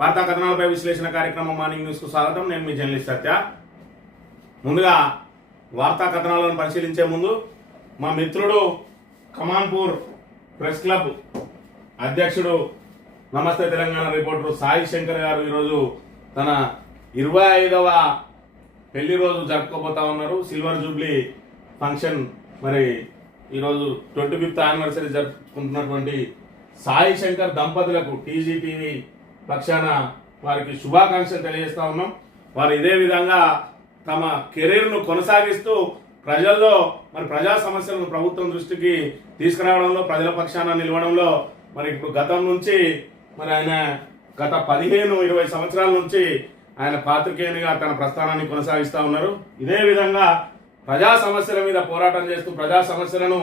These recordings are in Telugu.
వార్తా కథనాలపై విశ్లేషణ కార్యక్రమం మార్నింగ్ న్యూస్ కు స్వాగతం. నేను మీ జర్నలిస్ట్ సత్య. ముందుగా వార్తా కథనాలను పరిశీలించే ముందు మా మిత్రుడు కమాన్పూర్ ప్రెస్ క్లబ్ అధ్యక్షుడు నమస్తే తెలంగాణ రిపోర్టర్ సాయి శంకర్ గారు ఈరోజు తన 25వ పెళ్లి రోజు జరుపుకోబోతా ఉన్నారు. సిల్వర్ జూబ్లీ ఫంక్షన్ మరి ఈరోజు 25th యానివర్సరీ జరుపుకుంటున్నటువంటి సాయి శంకర్ దంపతులకు టీజీటీవీ పక్షాన వారికి శుభాకాంక్షలు తెలియజేస్తా ఉన్నాం. వారు ఇదే విధంగా తమ కెరీర్ను కొనసాగిస్తూ ప్రజల్లో మరి ప్రజా సమస్యలను ప్రభుత్వం దృష్టికి తీసుకురావడంలో, ప్రజల పక్షాన నిలవడంలో మరి ఇప్పుడు గతం నుంచి మరి ఆయన గత 15-20 సంవత్సరాల నుంచి ఆయన పాత్రికేయునిగా తన ప్రస్థానాన్ని కొనసాగిస్తూ ఉన్నారు. ఇదే విధంగా ప్రజా సమస్యల మీద పోరాటం చేస్తూ ప్రజా సమస్యలను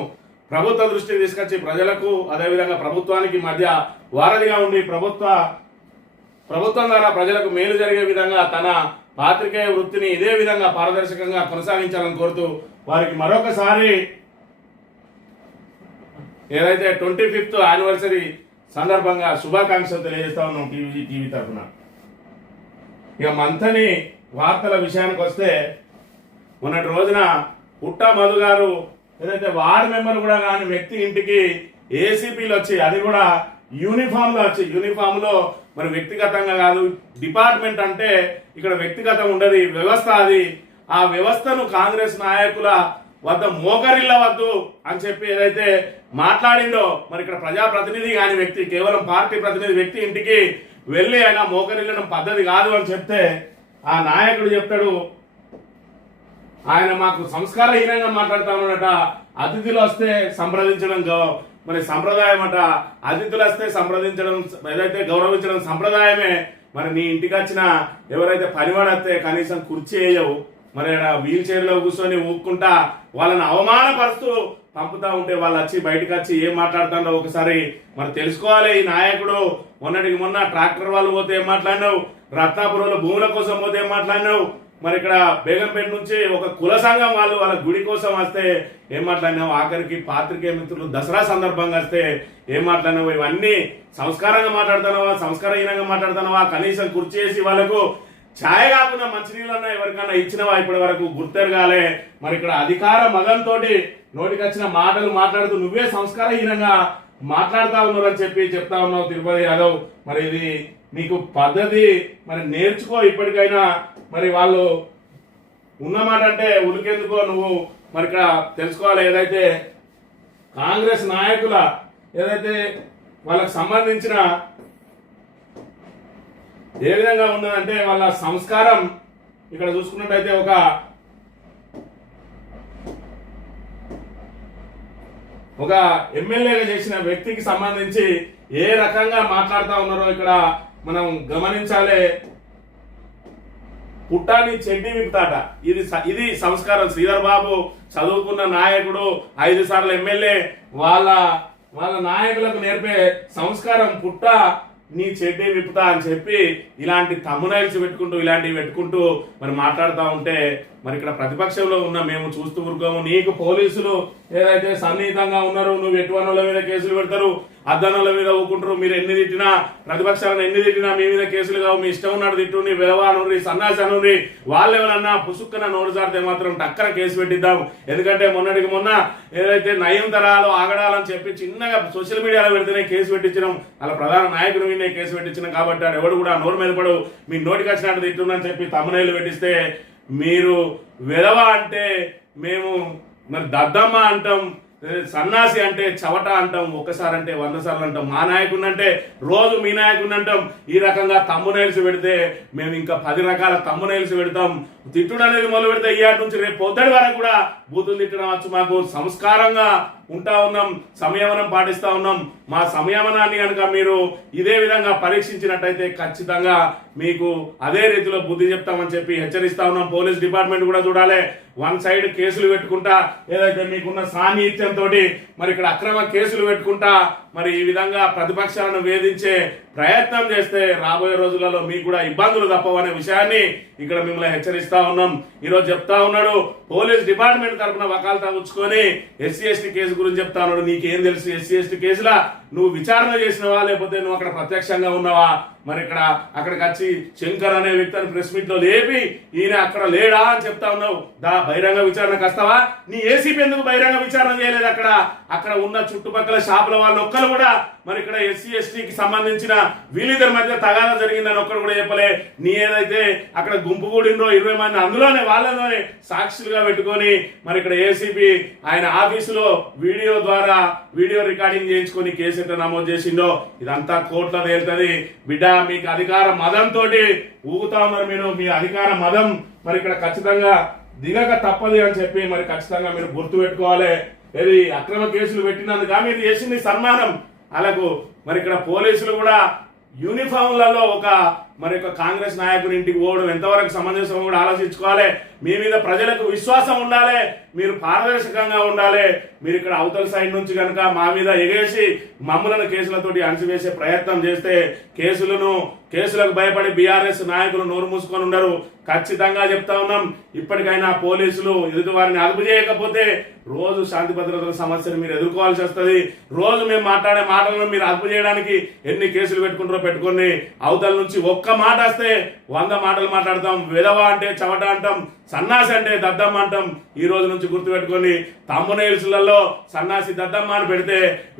ప్రభుత్వ దృష్టికి తీసుకొచ్చి ప్రజలకు అదేవిధంగా ప్రభుత్వానికి మధ్య వారధిగా ఉండి ప్రభుత్వం ద్వారా ప్రజలకు మేలు జరిగే విధంగా తన పాత్రికేయ వృత్తిని ఇదే విధంగా పారదర్శకంగా కొనసాగించాలని కోరుతూ వారికి మరొకసారి ఏదైతే 25th యానివర్సరీ సందర్భంగా శుభాకాంక్షలు తెలియజేస్తా ఉన్నాం టీవీ తరఫున. ఇక మంథని వార్తల విషయానికి వస్తే, మొన్నటి రోజున పుట్టా మధు గారు ఏదైతే వార్డు మెంబర్ కూడా కాని వ్యక్తి ఇంటికి ఏసీపీలు వచ్చి, అది కూడా యూనిఫామ్ లో వచ్చి, యూనిఫామ్ లో మరి వ్యక్తిగతంగా కాదు, డిపార్ట్మెంట్ అంటే ఇక్కడ వ్యక్తిగతం ఉండదు, వ్యవస్థ అది. ఆ వ్యవస్థను కాంగ్రెస్ నాయకుల వద్ద మోకరిల్లవద్దు అని చెప్పి ఏదైతే మాట్లాడిండో, మరి ఇక్కడ ప్రజాప్రతినిధి కాని వ్యక్తి, కేవలం పార్టీ ప్రతినిధి వ్యక్తి ఇంటికి వెళ్ళి ఆయన మోకరిల్లడం పద్ధతి కాదు అని చెప్తే, ఆ నాయకుడు చెప్తాడు, ఆయన మాకు సంస్కారహీనంగా మాట్లాడుతా ఉన్నాడట. అతిథులు వస్తే సంప్రదించడం మరి సంప్రదాయం అట. అతిథులు వస్తే సంప్రదించడం ఏదైతే గౌరవించడం సంప్రదాయమే. మరి నీ ఇంటికి వచ్చిన ఎవరైతే పనివాడస్తే కనీసం కుర్చీ వేయవు, మరి వీల్ చైర్లో కూర్చొని ఊక్కుంటా వాళ్ళని అవమానపరుస్తూ పంపుతా ఉంటే వాళ్ళు వచ్చి బయటకు వచ్చి ఏం మాట్లాడుతుండో ఒకసారి మరి తెలుసుకోవాలి. ఈ నాయకుడు మొన్నటికి మొన్న ట్రాక్టర్ వాళ్ళు పోతే ఏం మాట్లాడినావు, రత్నాపురంలో భూముల కోసం పోతే ఏం మాట్లాడినావు, మరి ఇక్కడ బేగంపేట నుంచి ఒక కుల సంఘం వాళ్ళు వాళ్ళ గుడి కోసం వస్తే ఏం మాట్లాడినావు, ఆఖరికి పాత్రికేయ మిత్రులు దసరా సందర్భంగా వస్తే ఏం మాట్లాడినావు, ఇవన్నీ సంస్కారంగా మాట్లాడుతున్నావా, సంస్కారహీనంగా మాట్లాడుతున్నావా, కనీసం కుర్చీ వేసి వాళ్ళకు ఛాయ్ కాకుండా మంచినీళ్ళన్నా ఎవరికన్నా ఇచ్చినవా ఇప్పటి వరకు గుర్తెరగాలే. మరి ఇక్కడ అధికార మగంతో నోటికి వచ్చిన మాటలు మాట్లాడుతూ నువ్వే సంస్కారహీనంగా మాట్లాడుతా ఉన్నారు అని చెప్పి చెప్తా ఉన్నావు తిరుపతి యాదవ్. మరి ఇది నీకు పద్ధతి, మరి నేర్చుకో ఇప్పటికైనా. మరి వాళ్ళు ఉన్నమాట అంటే ఉలికెందుకో నువ్వు మరి ఇక్కడ తెలుసుకోవాలి. ఏదైతే కాంగ్రెస్ నాయకుల ఏదైతే వాళ్ళకు సంబంధించిన ఏ విధంగా ఉన్నదంటే వాళ్ళ సంస్కారం ఇక్కడ చూసుకున్నట్టయితే ఒక ఎమ్మెల్యేగా చేసిన వ్యక్తికి సంబంధించి ఏ రకంగా మాట్లాడుతూ ఉన్నారో ఇక్కడ మనం గమనించాలి. పుట్టాన్ని చెడ్డి విపుతాట, ఇది సంస్కారం. శ్రీధర్ బాబు చదువుకున్న నాయకుడు, 5 సార్లు ఎమ్మెల్యే, వాళ్ళ నాయకులకు నేర్పే సంస్కారం పుట్ట నీ చెడ్డి విప్పుతా అని చెప్పి ఇలాంటి తమ్మునైల్స్ ఇలాంటివి పెట్టుకుంటూ మరి మాట్లాడుతూ ఉంటే మరి ఇక్కడ ప్రతిపక్షంలో ఉన్న మేము చూస్తూ ఊరుకోము. నీకు పోలీసులు ఏదైతే సన్నిహితంగా ఉన్నారో, నువ్వు ఎటువంటి మీద కేసులు పెడతారు, అద్దనుల మీద ఊకుంటారు. మీరు ఎన్ని తిట్టినా, ప్రతిపక్షాలను ఎన్ని తిట్టినా మీ మీద కేసులు కావు. మీ ఇష్టం ఉన్నాడు తిట్టు, నీ విధవా అనురి, సన్నాసి అనురి. వాళ్ళు ఎవరన్నా పుసుక్కన నోరు జారితే మాత్రం టక్కన కేసు పెట్టిద్దాం. ఎందుకంటే మొన్నటికి మొన్న ఏదైతే నయం తరాలు ఆగడాలని చెప్పి చిన్నగా సోషల్ మీడియాలో పెడితేనే కేసు పెట్టించడం, అలా ప్రధాన నాయకుడు వినే కేసు పెట్టించినాం. కాబట్టి ఎవడు కూడా నోరు మీద పడు, మీ నోటికి వచ్చినట్టు తిట్టుందని చెప్పి తమ్మునైలు పెట్టిస్తే, మీరు విధవ అంటే మేము మరి దద్దమ్మ అంటాం, సన్నాసి అంటే చవట అంటాం, ఒక్కసారి అంటే 100 సార్లు అంటాం. మా నాయకుడిని అంటే రోజు మీ నాయకుడిని అంటాం. ఈ రకంగా తమ్మునైల్స్ పెడితే మేము ఇంకా 10 రకాల తమ్మునైల్స్ పెడతాం. తిట్టుడు అనేది మొదలు పెడితే ఇయాటి నుంచి రేపు పొద్దుడి వరకు కూడా బూతులు తిట్టడం వచ్చు. మాకు సంస్కారంగా ఉంటా ఉన్నాం, సంయమనం పాటిస్తా ఉన్నాం. మా సంయమనాన్ని కనుక మీరు ఇదే విధంగా పరీక్షించినట్టయితే ఖచ్చితంగా మీకు అదే రీతిలో బుద్ధి చెప్తామని చెప్పి హెచ్చరిస్తా ఉన్నాం. పోలీస్ డిపార్ట్మెంట్ కూడా చూడాలి. వన్ సైడ్ కేసులు పెట్టుకుంటా ఏదైతే మీకున్న సాన్నిహిత్యంతో మరి ఇక్కడ అక్రమ కేసులు పెట్టుకుంటా మరి ఈ విధంగా ప్రతిపక్షాలను వేధించే ప్రయత్నం చేస్తే రాబోయే రోజులలో మీకు కూడా ఇబ్బందులు తప్పవనే విషయాన్ని ఇక్కడ మిమ్మల్ని హెచ్చరిస్తా ఉన్నాం. ఈరోజు చెప్తా ఉన్నాడు, పోలీస్ డిపార్ట్మెంట్ తరఫున వకాల్తా ఉంచుకొని ఎస్సీ ఎస్టీ కేసు గురించి చెప్తా ఉన్నాడు. నీకేం తెలుసు ఎస్సీ ఎస్టీ కేసులా? నువ్వు విచారణ చేసినవా, లేకపోతే నువ్వు అక్కడ ప్రత్యక్షంగా ఉన్నావా? మరి ఇక్కడ అక్కడికి వచ్చి శంకర్ అనే వ్యక్తిని ప్రెస్ మీట్ లో లేపి ఈయన అక్కడ లేడా అని చెప్తా ఉన్నావు. బహిరంగ విచారణకు వస్తావా? నీ ఏసీపీ ఎందుకు బహిరంగ విచారణ చేయలేదు? అక్కడ ఉన్న చుట్టుపక్కల షాపుల వాళ్ళు ఒక్కరు కూడా మరి ఇక్కడ ఎస్సీ ఎస్టీకి సంబంధించిన వీళ్ళిద్దరి మధ్య తగాదా జరిగిందని ఒక్కరు కూడా చెప్పలే. నీ ఏదైతే అక్కడ గుంపు కూడిండ్రో 20 మంది అందులోనే వాళ్ళనే సాక్షులుగా పెట్టుకొని మరి ఇక్కడ ఏసీపీ ఆయన ఆఫీసులో వీడియో రికార్డింగ్ చేయించుకొని కేసు ఎట్లా నమోదు చేసిండో ఇదంతా కోర్టులో తేలుతుంది. బిడ్డ మీకు అధికార మదంతో ఊగుతా ఉన్నారు మీరు. మీ అధికార మదం మరి ఇక్కడ ఖచ్చితంగా దిగక తప్పదు అని చెప్పి మరి ఖచ్చితంగా మీరు గుర్తు పెట్టుకోవాలి. ఏది అక్రమ కేసులు పెట్టినందుకు మీరు చేసింది సన్మానం అలాగూ. మరి ఇక్కడ పోలీసులు కూడా యూనిఫామ్లలో ఒక కాంగ్రెస్ నాయకుడి ఇంటికి పోవడం ఎంతవరకు సమంజసం కూడా ఆలోచించుకోవాలి. మీ మీద ప్రజలకు విశ్వాసం ఉండాలి, మీరు పారదర్శకంగా ఉండాలి. మీరు ఇక్కడ అవతల సైడ్ నుంచి కనుక మా మీద ఎగేసి మమ్మలను కేసులతోటి అణచివేసే ప్రయత్నం చేస్తే కేసులకు భయపడి బీఆర్ఎస్ నాయకులు నోరు మూసుకొని ఉండరు. ఖచ్చితంగా చెప్తా ఉన్నాం, ఇప్పటికైనా పోలీసులు ఎదుటి వారిని అదుపు చేయకపోతే రోజు శాంతి భద్రతల సమస్యను మీరు ఎదుర్కోవాల్సి వస్తుంది. రోజు మేము మాట్లాడే మాటలను మీరు అదుపు చేయడానికి ఎన్ని కేసులు పెట్టుకుంటారో పెట్టుకొని అవతల నుంచి ఒక్క మాట వస్తే 100 మాటలు మాట్లాడతాం. విధవ అంటే చవట అంటాం, సన్నాసి అంటే దద్దమ్మ అంటాం. ఈ రోజు నుంచి గుర్తుపెట్టుకొని తమ్మునేల్స్లలో సన్నాసి దద్దమ్మ అని పెడితే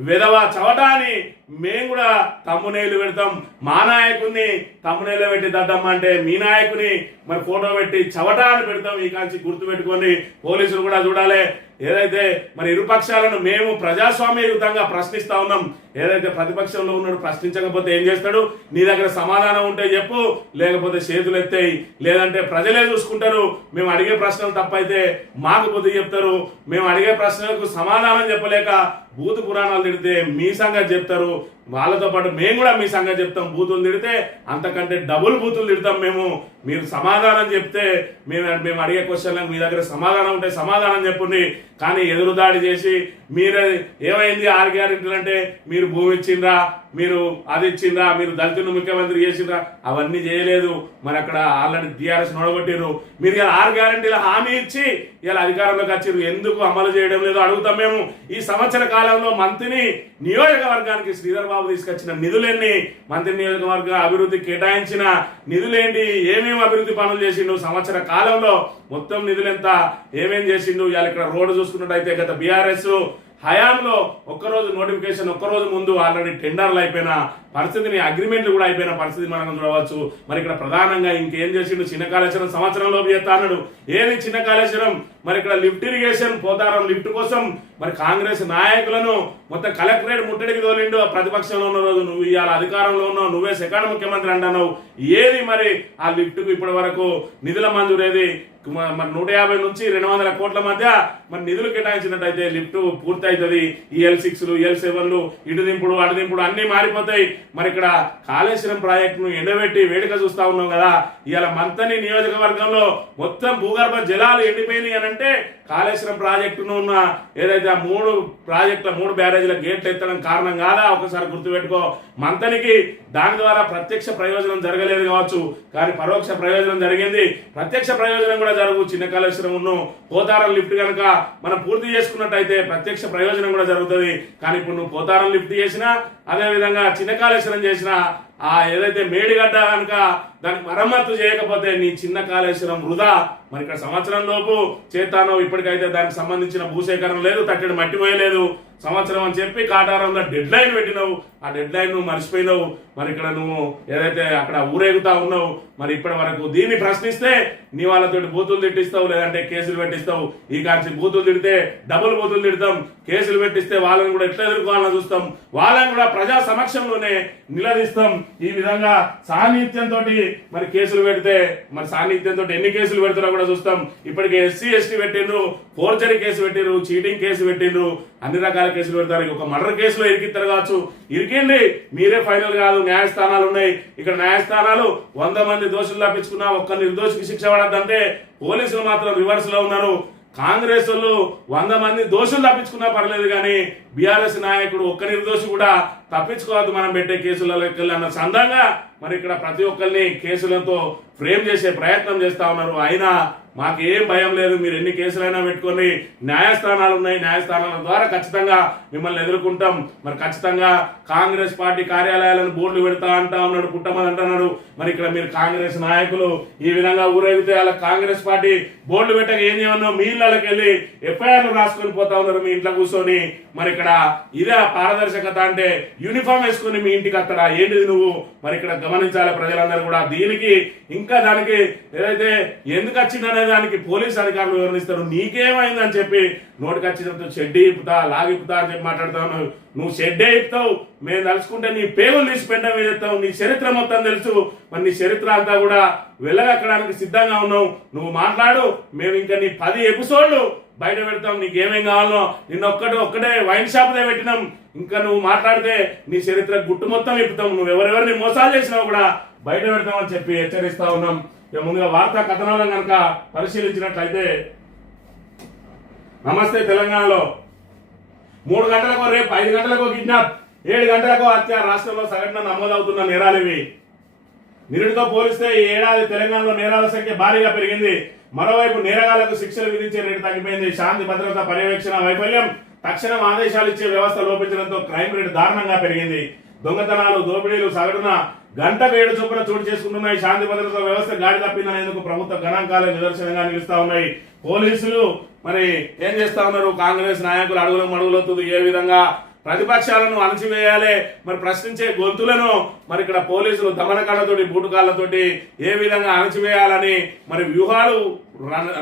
విధవ చవట అని మేము కూడా తమ్మునేలు పెడతాం. మా నాయకుడిని తమ్మునేలు పెట్టి దద్దమ్మ అంటే మీ నాయకుని మరి ఫోటో పెట్టి చవట అని పెడతాం. ఈ కాంచి గుర్తుపెట్టుకొని పోలీసులు కూడా చూడాలి. ఏదైతే మరి ఇరుపక్షాలను మేము ప్రజాస్వామ్యయుతంగా ప్రశ్నిస్తా ఉన్నాం. ఏదైతే ప్రతిపక్షంలో ఉన్నాడు ప్రశ్నించకపోతే ఏం చేస్తాడు? నీ దగ్గర సమాధానం ఉంటే చెప్పు, లేకపోతే చేతులు ఎత్తేయి, లేదంటే ప్రజలే చూసుకుంటారు. మేము అడిగే ప్రశ్నలు తప్పైతే మాకు బుద్ధి చెప్తారు. మేము అడిగే ప్రశ్నలకు సమాధానం చెప్పలేక బూతు పురాణాలు తిడితే మీ సంగతి చెప్తారు. వాళ్ళతో పాటు మేము కూడా మీ సంగతి చెప్తాం. బూతులు తిడితే అంతకంటే డబుల్ బూతులు తిడతాం మేము. మీరు సమాధానం చెప్తే మేము అడిగే క్వశ్చన్లకు మీ దగ్గర సమాధానం ఉంటే సమాధానం చెప్పండి. కానీ ఎదురుదాడి చేసి మీరే ఏమైంది 6 గ్యారెంటీలు అంటే మీరు భూమి ఇచ్చిండ్రా, మీరు అది ఇచ్చిండ్రా, మీరు దళితులను ముఖ్యమంత్రి చేసిండ్రా, అవన్నీ చేయలేదు. మరి అక్కడ ఆల్రెడీ టీఆర్ఎస్ నొడగొట్టిరు. మీరు ఇలా 6 గ్యారెంటీల హామీ ఇచ్చి ఇలా అధికారంలోకి వచ్చిరు, ఎందుకు అమలు చేయడం లేదు అడుగుతాం మేము. ఈ సంవత్సర కాలంలో మంత్రిని నియోజకవర్గానికి శ్రీధర్ బాబు తీసుకొచ్చిన నిధులెన్ని, మంత్రి నియోజకవర్గ అభివృద్ధి కేటాయించిన నిధులేంటి, ఏమేమి అభివృద్ధి పనులు చేసిండు సంవత్సర కాలంలో, మొత్తం నిధులెంత, ఏమేం చేసిండు. ఇవాళ ఇక్కడ రోడ్డు చూసుకున్నట్టయితే గత బీఆర్ఎస్ హయాంలో ఒక్కరోజు నోటిఫికేషన్, ఒక్కరోజు ముందు ఆల్రెడీ టెండర్లు అయిపోయిన పరిస్థితిని, అగ్రిమెంట్లు కూడా అయిపోయిన పరిస్థితి మనం చూడవచ్చు. మరి ఇక్కడ ప్రధానంగా ఇంకేం చేసిండు? చిన్న కాళేశ్వరం సంవత్సరంలోపు చేస్తా అన్నాడు. ఏది చిన్న కాళేశ్వరం? మరి ఇక్కడ లిఫ్ట్ ఇరిగేషన్ పోతారం లిఫ్ట్ కోసం మరి కాంగ్రెస్ నాయకులను మొత్తం కలెక్టరేట్ ముట్టడికి తోలిండు. ప్రతిపక్షంలో ఉన్న రోజు నువ్వు ఇవాళ అధికారంలో ఉన్నావు, నువ్వే సెకండ్ ముఖ్యమంత్రి అంటున్నావు. ఏది మరి ఆ లిఫ్ట్ కు ఇప్పటి వరకు నిధుల మంజూరు ఏది? మరి 150 నుంచి 200 కోట్ల మధ్య మరి నిధులు కేటాయించినట్టయితే లిఫ్ట్ పూర్తి అవుతుంది. ఈ L6లు L7లు ఇటు దింపుడు అటు దింపుడు అన్ని మారిపోతాయి. మరి ఇక్కడ కాళేశ్వరం ప్రాజెక్టును ఎండబెట్టి వేడుక చూస్తా ఉన్నాం కదా. ఇవాళ మంతని నియోజకవర్గంలో మొత్తం భూగర్భ జలాలు ఎండిపోయినాయి అని అంటే కాళేశ్వరం ప్రాజెక్టును ఉన్న ఏదైతే 3 బ్యారేజీల గేట్లు ఎత్తడం కారణం కాదా? ఒకసారి గుర్తుపెట్టుకో. మంతనికి దాని ద్వారా ప్రత్యక్ష ప్రయోజనం జరగలేదు కావచ్చు, కానీ పరోక్ష ప్రయోజనం జరిగింది. ప్రత్యక్ష ప్రయోజనం కూడా జరుగు. చిన్న కాళేశ్వరం పోతారం లిఫ్ట్ కనుక మనం పూర్తి చేసుకున్నట్టయితే ప్రత్యక్ష ప్రయోజనం కూడా జరుగుతుంది. కానీ ఇప్పుడు నువ్వు పోతారం లిఫ్ట్ చేసినా, అదే విధంగా చిన్న కాళేశ్వరం చేసినా, ఏదైతే మేడిగడ్డ కనుక దానికి మరమ్మత్తు చేయకపోతే నీ చిన్న కాళేశ్వరం వృధా. మరి ఇక్కడ సంవత్సరం లోపు చేస్తానో, ఇప్పటికైతే దానికి సంబంధించిన భూసేకరణ లేదు, తట్టడి మట్టి పోయలేదు. సంవత్సరం అని చెప్పి కాటారంలో డెడ్ లైన్ పెట్టినావు, ఆ డెడ్ లైన్ నువ్వు మర్చిపోయినావు. మరి ఇక్కడ నువ్వు ఏదైతే అక్కడ ఊరేగుతా ఉన్నావు, మరి ఇప్పటి వరకు దీన్ని ప్రశ్నిస్తే నీ వాళ్ళతోటి బూతులు తిట్టిస్తావు, లేదంటే కేసులు పెట్టిస్తావు. ఈ కాంచి బూతులు తిడితే డబుల్ బూతులు తిడతాం, కేసులు పెట్టిస్తే వాళ్ళని కూడా ఎట్లా ఎదుర్కోవాలని చూస్తాం, వాళ్ళని కూడా ప్రజా సమక్షంలోనే నిలదీస్తాం. ఈ విధంగా సాన్నిధ్యంతో మరి కేసులు పెడితే మరి సాన్నిధ్యంతో ఎన్ని కేసులు పెడతారో కూడా చూస్తాం. ఇప్పటికే SC ST పెట్టిండ్రు, ఫోర్జరీ కేసు పెట్టిండ్రు, చీటింగ్ కేసు పెట్టిండ్రు, అన్ని రకాల కేసులు పెడతారు. ఒక మర్డర్ కేసులో ఇరికిస్తారు కావచ్చు, ఇరికిండి మీరే ఫైనల్ కాదు. న్యాయస్థానాలు ఉన్నాయి. ఇక్కడ న్యాయస్థానాలు 100 మంది దోషులు తప్పించుకున్నా ఒక్క నిర్దోషికి శిక్ష పడద్దంటే పోలీసులు మాత్రం రివర్స్ లో ఉన్నారు. కాంగ్రెస్ వాళ్ళు 100 మంది దోషులు తప్పించుకున్నా పర్లేదు, కానీ బీఆర్ఎస్ నాయకుడు ఒక్క నిర్దోషి కూడా తప్పించుకోవద్దు మనం పెట్టే కేసులలో అన్న సందంగా మరి ఇక్కడ ప్రతి ఒక్కరిని కేసులతో ఫ్రేమ్ చేసే ప్రయత్నం చేస్తా ఉన్నారు. అయినా మాకేం భయం లేదు, మీరు ఎన్ని కేసులైనా పెట్టుకొని న్యాయస్థానాలు ఉన్నాయి, న్యాయస్థానాల ద్వారా ఖచ్చితంగా మిమ్మల్ని ఎదుర్కొంటాం. మరి ఖచ్చితంగా కాంగ్రెస్ పార్టీ కార్యాలయాలను బోర్డులు పెడతా అంటా ఉన్నాడు, పుట్టమని అంటున్నాడు. మరి ఇక్కడ మీరు కాంగ్రెస్ నాయకులు ఈ విధంగా ఊరేగితే అలా కాంగ్రెస్ పార్టీ బోర్డులు పెట్టక ఏం చేయమన్నా మీ ఇళ్ళకి వెళ్ళి ఎఫ్ఐఆర్లు రాసుకొని పోతా ఉన్నారు మీ ఇంట్లో కూర్చొని. మరి ఇక్కడ ఇదే పారదర్శకత అంటే యూనిఫామ్ వేసుకుని మీ ఇంటికి అక్కడ ఏంటిది నువ్వు మరి ఇక్కడ గమనించాలి ప్రజలందరూ కూడా. దీనికి ఇంకా దానికి ఏదైతే ఎందుకు వచ్చిందనే దానికి పోలీస్ అధికారులు వివరణిస్తారు. నీకేమైందని చెప్పి నోటికి వచ్చినంత షెడ్ ఇప్పుతా లాగిపుతా అని చెప్పి మాట్లాడుతా ఉన్నావు. నువ్వు షెడ్డే ఇప్పుతావు, మేము తలుచుకుంటే నీ పేగులు తీసి పెండ మీద చెప్తావు. నీ చరిత్ర మొత్తం తెలుసు, మరి నీ చరిత్ర అంతా కూడా వెళ్ళగక్కడానికి సిద్ధంగా ఉన్నావు. నువ్వు మాట్లాడు, మేము ఇంకా నీ 10 ఎపిసోడ్లు బయట పెడతాం. నీకేమేం కావాలో నిన్న ఒక్కటే వైన్ షాప్ దే పెట్టినాం. ఇంకా నువ్వు మాట్లాడితే నీ చరిత్ర గుట్టు మొత్తం ఇప్పుతాం. నువ్వు ఎవరెవరిని మోసాలు చేసినావు కూడా బయట పెడతామని చెప్పి హెచ్చరిస్తా ఉన్నాం. ముందుగా వార్తా కథనాలను కనుక పరిశీలించినట్లయితే, నమస్తే తెలంగాణలో 3 గంటలకు రేపు, 5 గంటలకు కిడ్నాప్, 7 గంటలకు హత్య రాష్ట్రంలో సగటున నమోదవుతున్న నేరాలు ఇవి. నిరుడితో పోలిస్తే ఈ ఏడాది తెలంగాణలో నేరాల సంఖ్య భారీగా పెరిగింది. మరోవైపు నేరగాళ్లకు శిక్షలు విధించే రేటు తగ్గిపోయింది. శాంతి భద్రత పర్యవేక్షణ వైఫల్యం, తక్షణం ఆదేశాలు ఇచ్చే వ్యవస్థ లోపించడంతో క్రైమ్ రేటు దారుణంగా పెరిగింది. దొంగతనాలు, దోపిడీలు సగటున గంటకు 7 చొప్పున చోటు చేసుకుంటున్నాయి. శాంతి భద్రత వ్యవస్థ గాడి తప్పిందనేందుకు ప్రభుత్వ గణాంకాలే నిదర్శనంగా నిలుస్తా ఉన్నాయి. పోలీసులు మరి ఏం చేస్తా ఉన్నారు? కాంగ్రెస్ నాయకులు అడుగుల మడుగులవుతుంది ఏ విధంగా ప్రతిపక్షాలను అణచివేయాలి, మరి ప్రశ్నించే గొంతులను మరి ఇక్కడ పోలీసులు దమనకాళ్లతోటి బూటుకాళ్లతోటి ఏ విధంగా అణచివేయాలని మరి వ్యూహాలు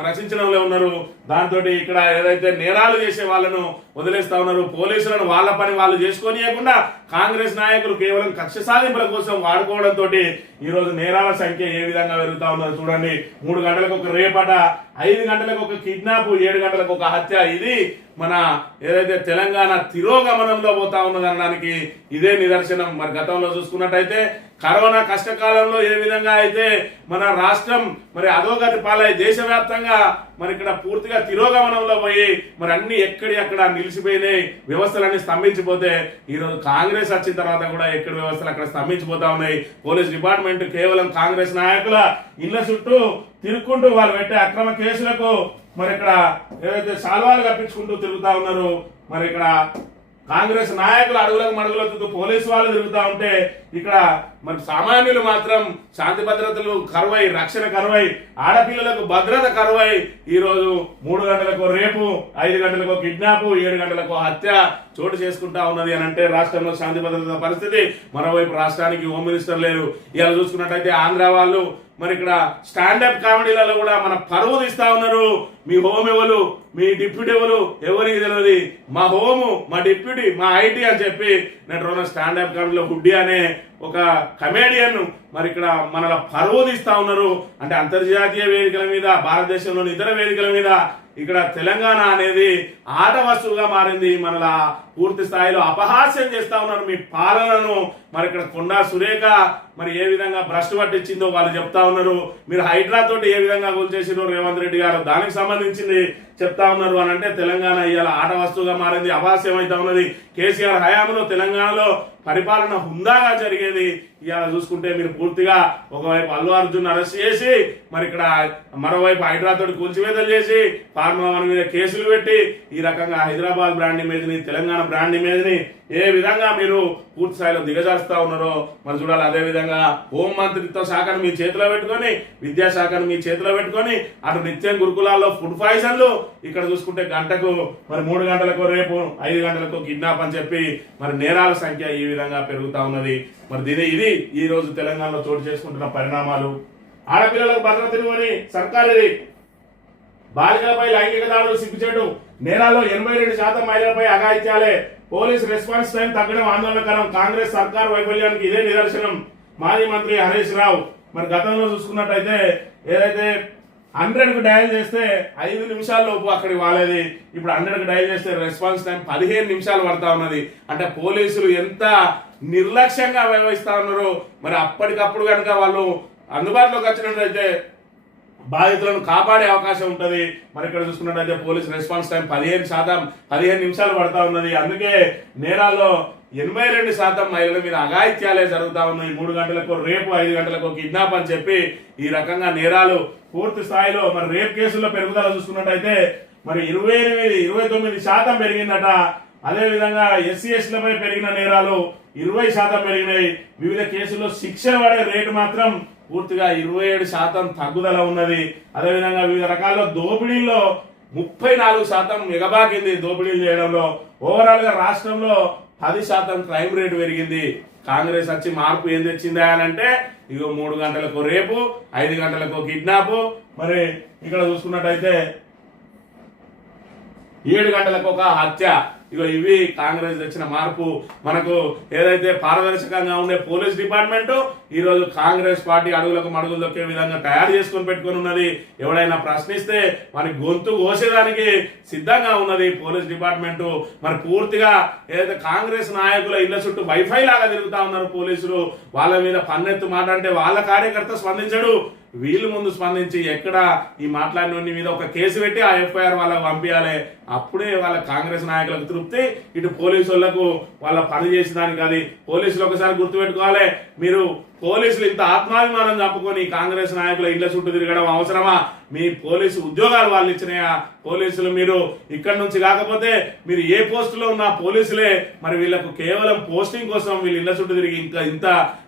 రచించడంలో ఉన్నారు. దాంతో ఇక్కడ ఏదైతే నేరాలు చేసే వాళ్ళను వదిలేస్తా ఉన్నారు. పోలీసులను వాళ్ళ పని వాళ్ళు చేసుకోనియకుండా కాంగ్రెస్ నాయకులు కేవలం కక్ష సాధింపుల కోసం వాడుకోవడంతో ఈ రోజు నేరాల సంఖ్య ఏ విధంగా పెరుగుతా ఉన్నదో చూడండి. 3 గంటలకు ఒక రేపట, 5 గంటలకు ఒక కిడ్నాప్, 7 గంటలకు ఒక హత్య. ఇది మన ఏదైతే తెలంగాణ తిరోగమనంలో పోతా ఉన్నదనడానికి ఇదే నిదర్శనం. మరి గతంలో చూసుకున్నట్టయితే కరోనా కష్టకాలంలో ఏ విధంగా అయితే మన రాష్ట్రం మరి అధోగతి పాలై దేశవ్యాప్తంగా మరి ఇక్కడ పూర్తిగా తిరోగమనంలో పోయి మరి అన్ని ఎక్కడి అక్కడ నిలిచిపోయినాయి, వ్యవస్థలన్నీ స్తంభించిపోతే ఈరోజు కాంగ్రెస్ వచ్చిన తర్వాత కూడా ఎక్కడి వ్యవస్థలు అక్కడ స్తంభించిపోతా ఉన్నాయి. పోలీస్ డిపార్ట్మెంట్ కేవలం కాంగ్రెస్ నాయకుల ఇళ్ల చుట్టూ తిరుక్కుంటూ వాళ్ళు పెట్టే అక్రమ కేసులకు మరి ఇక్కడ ఏదైతే సాల్వాలు కప్పించుకుంటూ తిరుగుతా ఉన్నారు. మరి ఇక్కడ కాంగ్రెస్ నాయకులు అడుగులకు మడుగులతో పోలీసు వాళ్ళు తిరుగుతా ఉంటే ఇక్కడ మరి సామాన్యులు మాత్రం శాంతి భద్రతలు కరువై, రక్షణ కరువై, ఆడపిల్లలకు భద్రత కరువై ఈ రోజు 3 గంటలకు రేపు, 5 గంటలకు కిడ్నాప్, 7 గంటలకు హత్య చోటు చేసుకుంటా ఉన్నది అని అంటే రాష్ట్రంలో శాంతి భద్రత పరిస్థితి. మరోవైపు రాష్ట్రానికి హోమ్ మినిస్టర్ లేరు. ఇలా చూసుకున్నట్టయితే ఆంధ్ర వాళ్ళు మరి ఇక్కడ స్టాండప్ కామెడీలలో కూడా మన పరువు తీస్తా ఉన్నారు. మీ హోమ్ ఎవరు, మీ డిప్యూటీ ఎవరికి తెలియదు, మా హోము, మా డిప్యూటీ, మా ఐటీ అని చెప్పి నేను స్టాండప్ కామెడీలో హుడ్డీ అనే ఒక కమేడియన్ మరి ఇక్కడ మనల పరువు తీస్తా ఉన్నారు. అంటే అంతర్జాతీయ వేదికల మీద, భారతదేశంలోని ఇతర వేదికల మీద ఇక్కడ తెలంగాణ అనేది ఆట వస్తువుగా మారింది. మనల పూర్తి స్థాయిలో అపహాస్యం చేస్తా ఉన్నారు మీ పాలనను. మరి ఇక్కడ కొండా సురేఖ మరి ఏ విధంగా భ్రష్టు పట్టించిందో వాళ్ళు చెప్తా ఉన్నారు. మీరు హైడ్రా తోటి ఏ విధంగా కూల్చేసిండ్రో రేవంత్ రెడ్డి గారు దానికి సంబంధించింది చెప్తా ఉన్నారు అని అంటే తెలంగాణ ఇవాళ ఆట వస్తువుగా మారింది, అపహాస్యం అవుతా ఉన్నది. కేసీఆర్ హయాంలో తెలంగాణలో పరిపాలన హుందాగా జరిగేది. ఇవాళ చూసుకుంటే మీరు పూర్తిగా ఒకవైపు అల్లు అర్జున్ అరెస్ట్ చేసి మరి ఇక్కడ మరోవైపు హైడ్రా తోటి కూల్చివేతలు చేసి ఫార్ములా 1 మీద కేసులు పెట్టి ఈ రకంగా హైదరాబాద్ బ్రాండ్ ఇమేజ్ని, తెలంగాణ బ్రాండ్ ఇమేజ్ని ఏ విధంగా మీరు పూర్తి స్థాయిలో దిగజారుస్తా ఉన్నారో మరి చూడాలి. అదే విధంగా హోం మంత్రిత్వ శాఖను మీ చేతిలో పెట్టుకొని, విద్యాశాఖను మీ చేతిలో పెట్టుకొని అటు నిత్యం గురుకులాల్లో ఫుడ్ పాయిజన్లు, ఇక్కడ చూసుకుంటే గంటకు మరి 3 గంటలకు రేపు, 5 గంటలకు కిడ్నాప్ అని చెప్పి మరి నేరాల సంఖ్య ఈ విధంగా పెరుగుతా ఉన్నది. మరి ఇది ఈ రోజు తెలంగాణలో చోటు చేసుకుంటున్న పరిణామాలు. ఆడపిల్లలకు భద్రత ఇవ్వని సర్కారు, బాలికలపై లైంగిక దాడులు సిగ్గుచేటు, నేరాల్లో 82% మహిళలపై అఘాయిత్యాలే, పోలీస్ రెస్పాన్స్ టైం తగ్గడం ఆందోళనకరం, కాంగ్రెస్ సర్కార్ వైఫల్యానికి ఇదే నిదర్శనం. మాజీ మంత్రి హరీష్ రావు మరి గతంలో చూసుకున్నట్టయితే ఏదైతే 100కు డయల్ చేస్తే 5 నిమిషాల్లోపు అక్కడికి వాలేది, ఇప్పుడు 100కు డయల్ చేస్తే రెస్పాన్స్ టైం 15 నిమిషాలు పడతా ఉన్నది. అంటే పోలీసులు ఎంత నిర్లక్ష్యంగా వ్యవహరిస్తా ఉన్నారో. మరి అప్పటికప్పుడు కనుక వాళ్ళు అందుబాటులోకి వచ్చినట్లయితే బాధితులను కాపాడే అవకాశం ఉంటుంది. మరి ఇక్కడ చూసుకున్నట్టయితే పోలీస్ రెస్పాన్స్ టైం 15 నిమిషాలు పడతా ఉన్నది. అందుకే నేరాల్లో 82% మహిళల మీద అఘాయిత్యాలే జరుగుతా ఉన్నాయి. 3 గంటలకు రేపు, 5 గంటలకు కిడ్నాప్ అని చెప్పి ఈ రకంగా నేరాలు పూర్తి స్థాయిలో మరి రేప్ కేసుల్లో పెరుగుదల చూసుకున్నట్టయితే మరి 29% పెరిగిందట. అదేవిధంగా ఎస్సీ ఎస్టీలపై పెరిగిన నేరాలు 20% పెరిగినాయి. వివిధ కేసుల్లో శిక్ష పడే రేటు మాత్రం పూర్తిగా 27% తగ్గుదల ఉన్నది. అదేవిధంగా వివిధ రకాల దోపిడీల్లో 34% ఎగబాకింది. దోపిడీలు చేయడంలో ఓవరాల్ గా రాష్ట్రంలో 10% క్రైమ్ రేటు పెరిగింది. కాంగ్రెస్ వచ్చి మార్పు ఏం తెచ్చిందా అని అంటే ఇగో 3 గంటలకు రేపు, 5 గంటలకు కిడ్నాప్, మరి ఇక్కడ చూసుకున్నట్టయితే 7 గంటలకు ఒక హత్య. ఇగో ఇవి కాంగ్రెస్ తెచ్చిన మార్పు. మనకు ఏదైతే పారదర్శకంగా ఉండే పోలీస్ డిపార్ట్మెంట్ ఈ రోజు కాంగ్రెస్ పార్టీ అడుగులకు మడుగులు దొక్కే విధంగా తయారు చేసుకొని పెట్టుకుని ఉన్నది. ఎవడైనా ప్రశ్నిస్తే మన గొంతు కోసేదానికి సిద్ధంగా ఉన్నది పోలీస్ డిపార్ట్మెంట్. మరి పూర్తిగా ఏదైతే కాంగ్రెస్ నాయకుల ఇళ్ల చుట్టూ వైఫై లాగా తిరుగుతా ఉన్నారు పోలీసులు. వాళ్ళ మీద పన్నెత్తు మాట అంటే వాళ్ళ కార్యకర్త స్పందించడు, వీళ్ళు ముందు స్పందించి ఎక్కడ ఈ మాట్లాడిన మీద ఒక కేసు పెట్టి ఆ ఎఫ్ఐఆర్ వాళ్ళకు పంపించాలి. అప్పుడే వాళ్ళ కాంగ్రెస్ నాయకులకు తృప్తి, ఇటు పోలీసు వాళ్లకు వాళ్ళ పని చేసేదానికి. అది పోలీసులు ఒకసారి గుర్తుపెట్టుకోవాలి, మీరు పోలీసులు ఇంత ఆత్మాభిమానం చంపుకొని కాంగ్రెస్ నాయకుల ఇళ్ల చుట్టూ తిరగడం అవసరమా? మీ పోలీసు ఉద్యోగాలు వాళ్ళు ఇచ్చినాయా? పోలీసులు మీరు ఇక్కడ నుంచి కాకపోతే మీరు ఏ పోస్టులో ఉన్న పోలీసులే మరి వీళ్ళకు కేవలం పోస్టింగ్ కోసం వీళ్ళు ఇళ్ల చుట్టూ తిరిగి ఇంత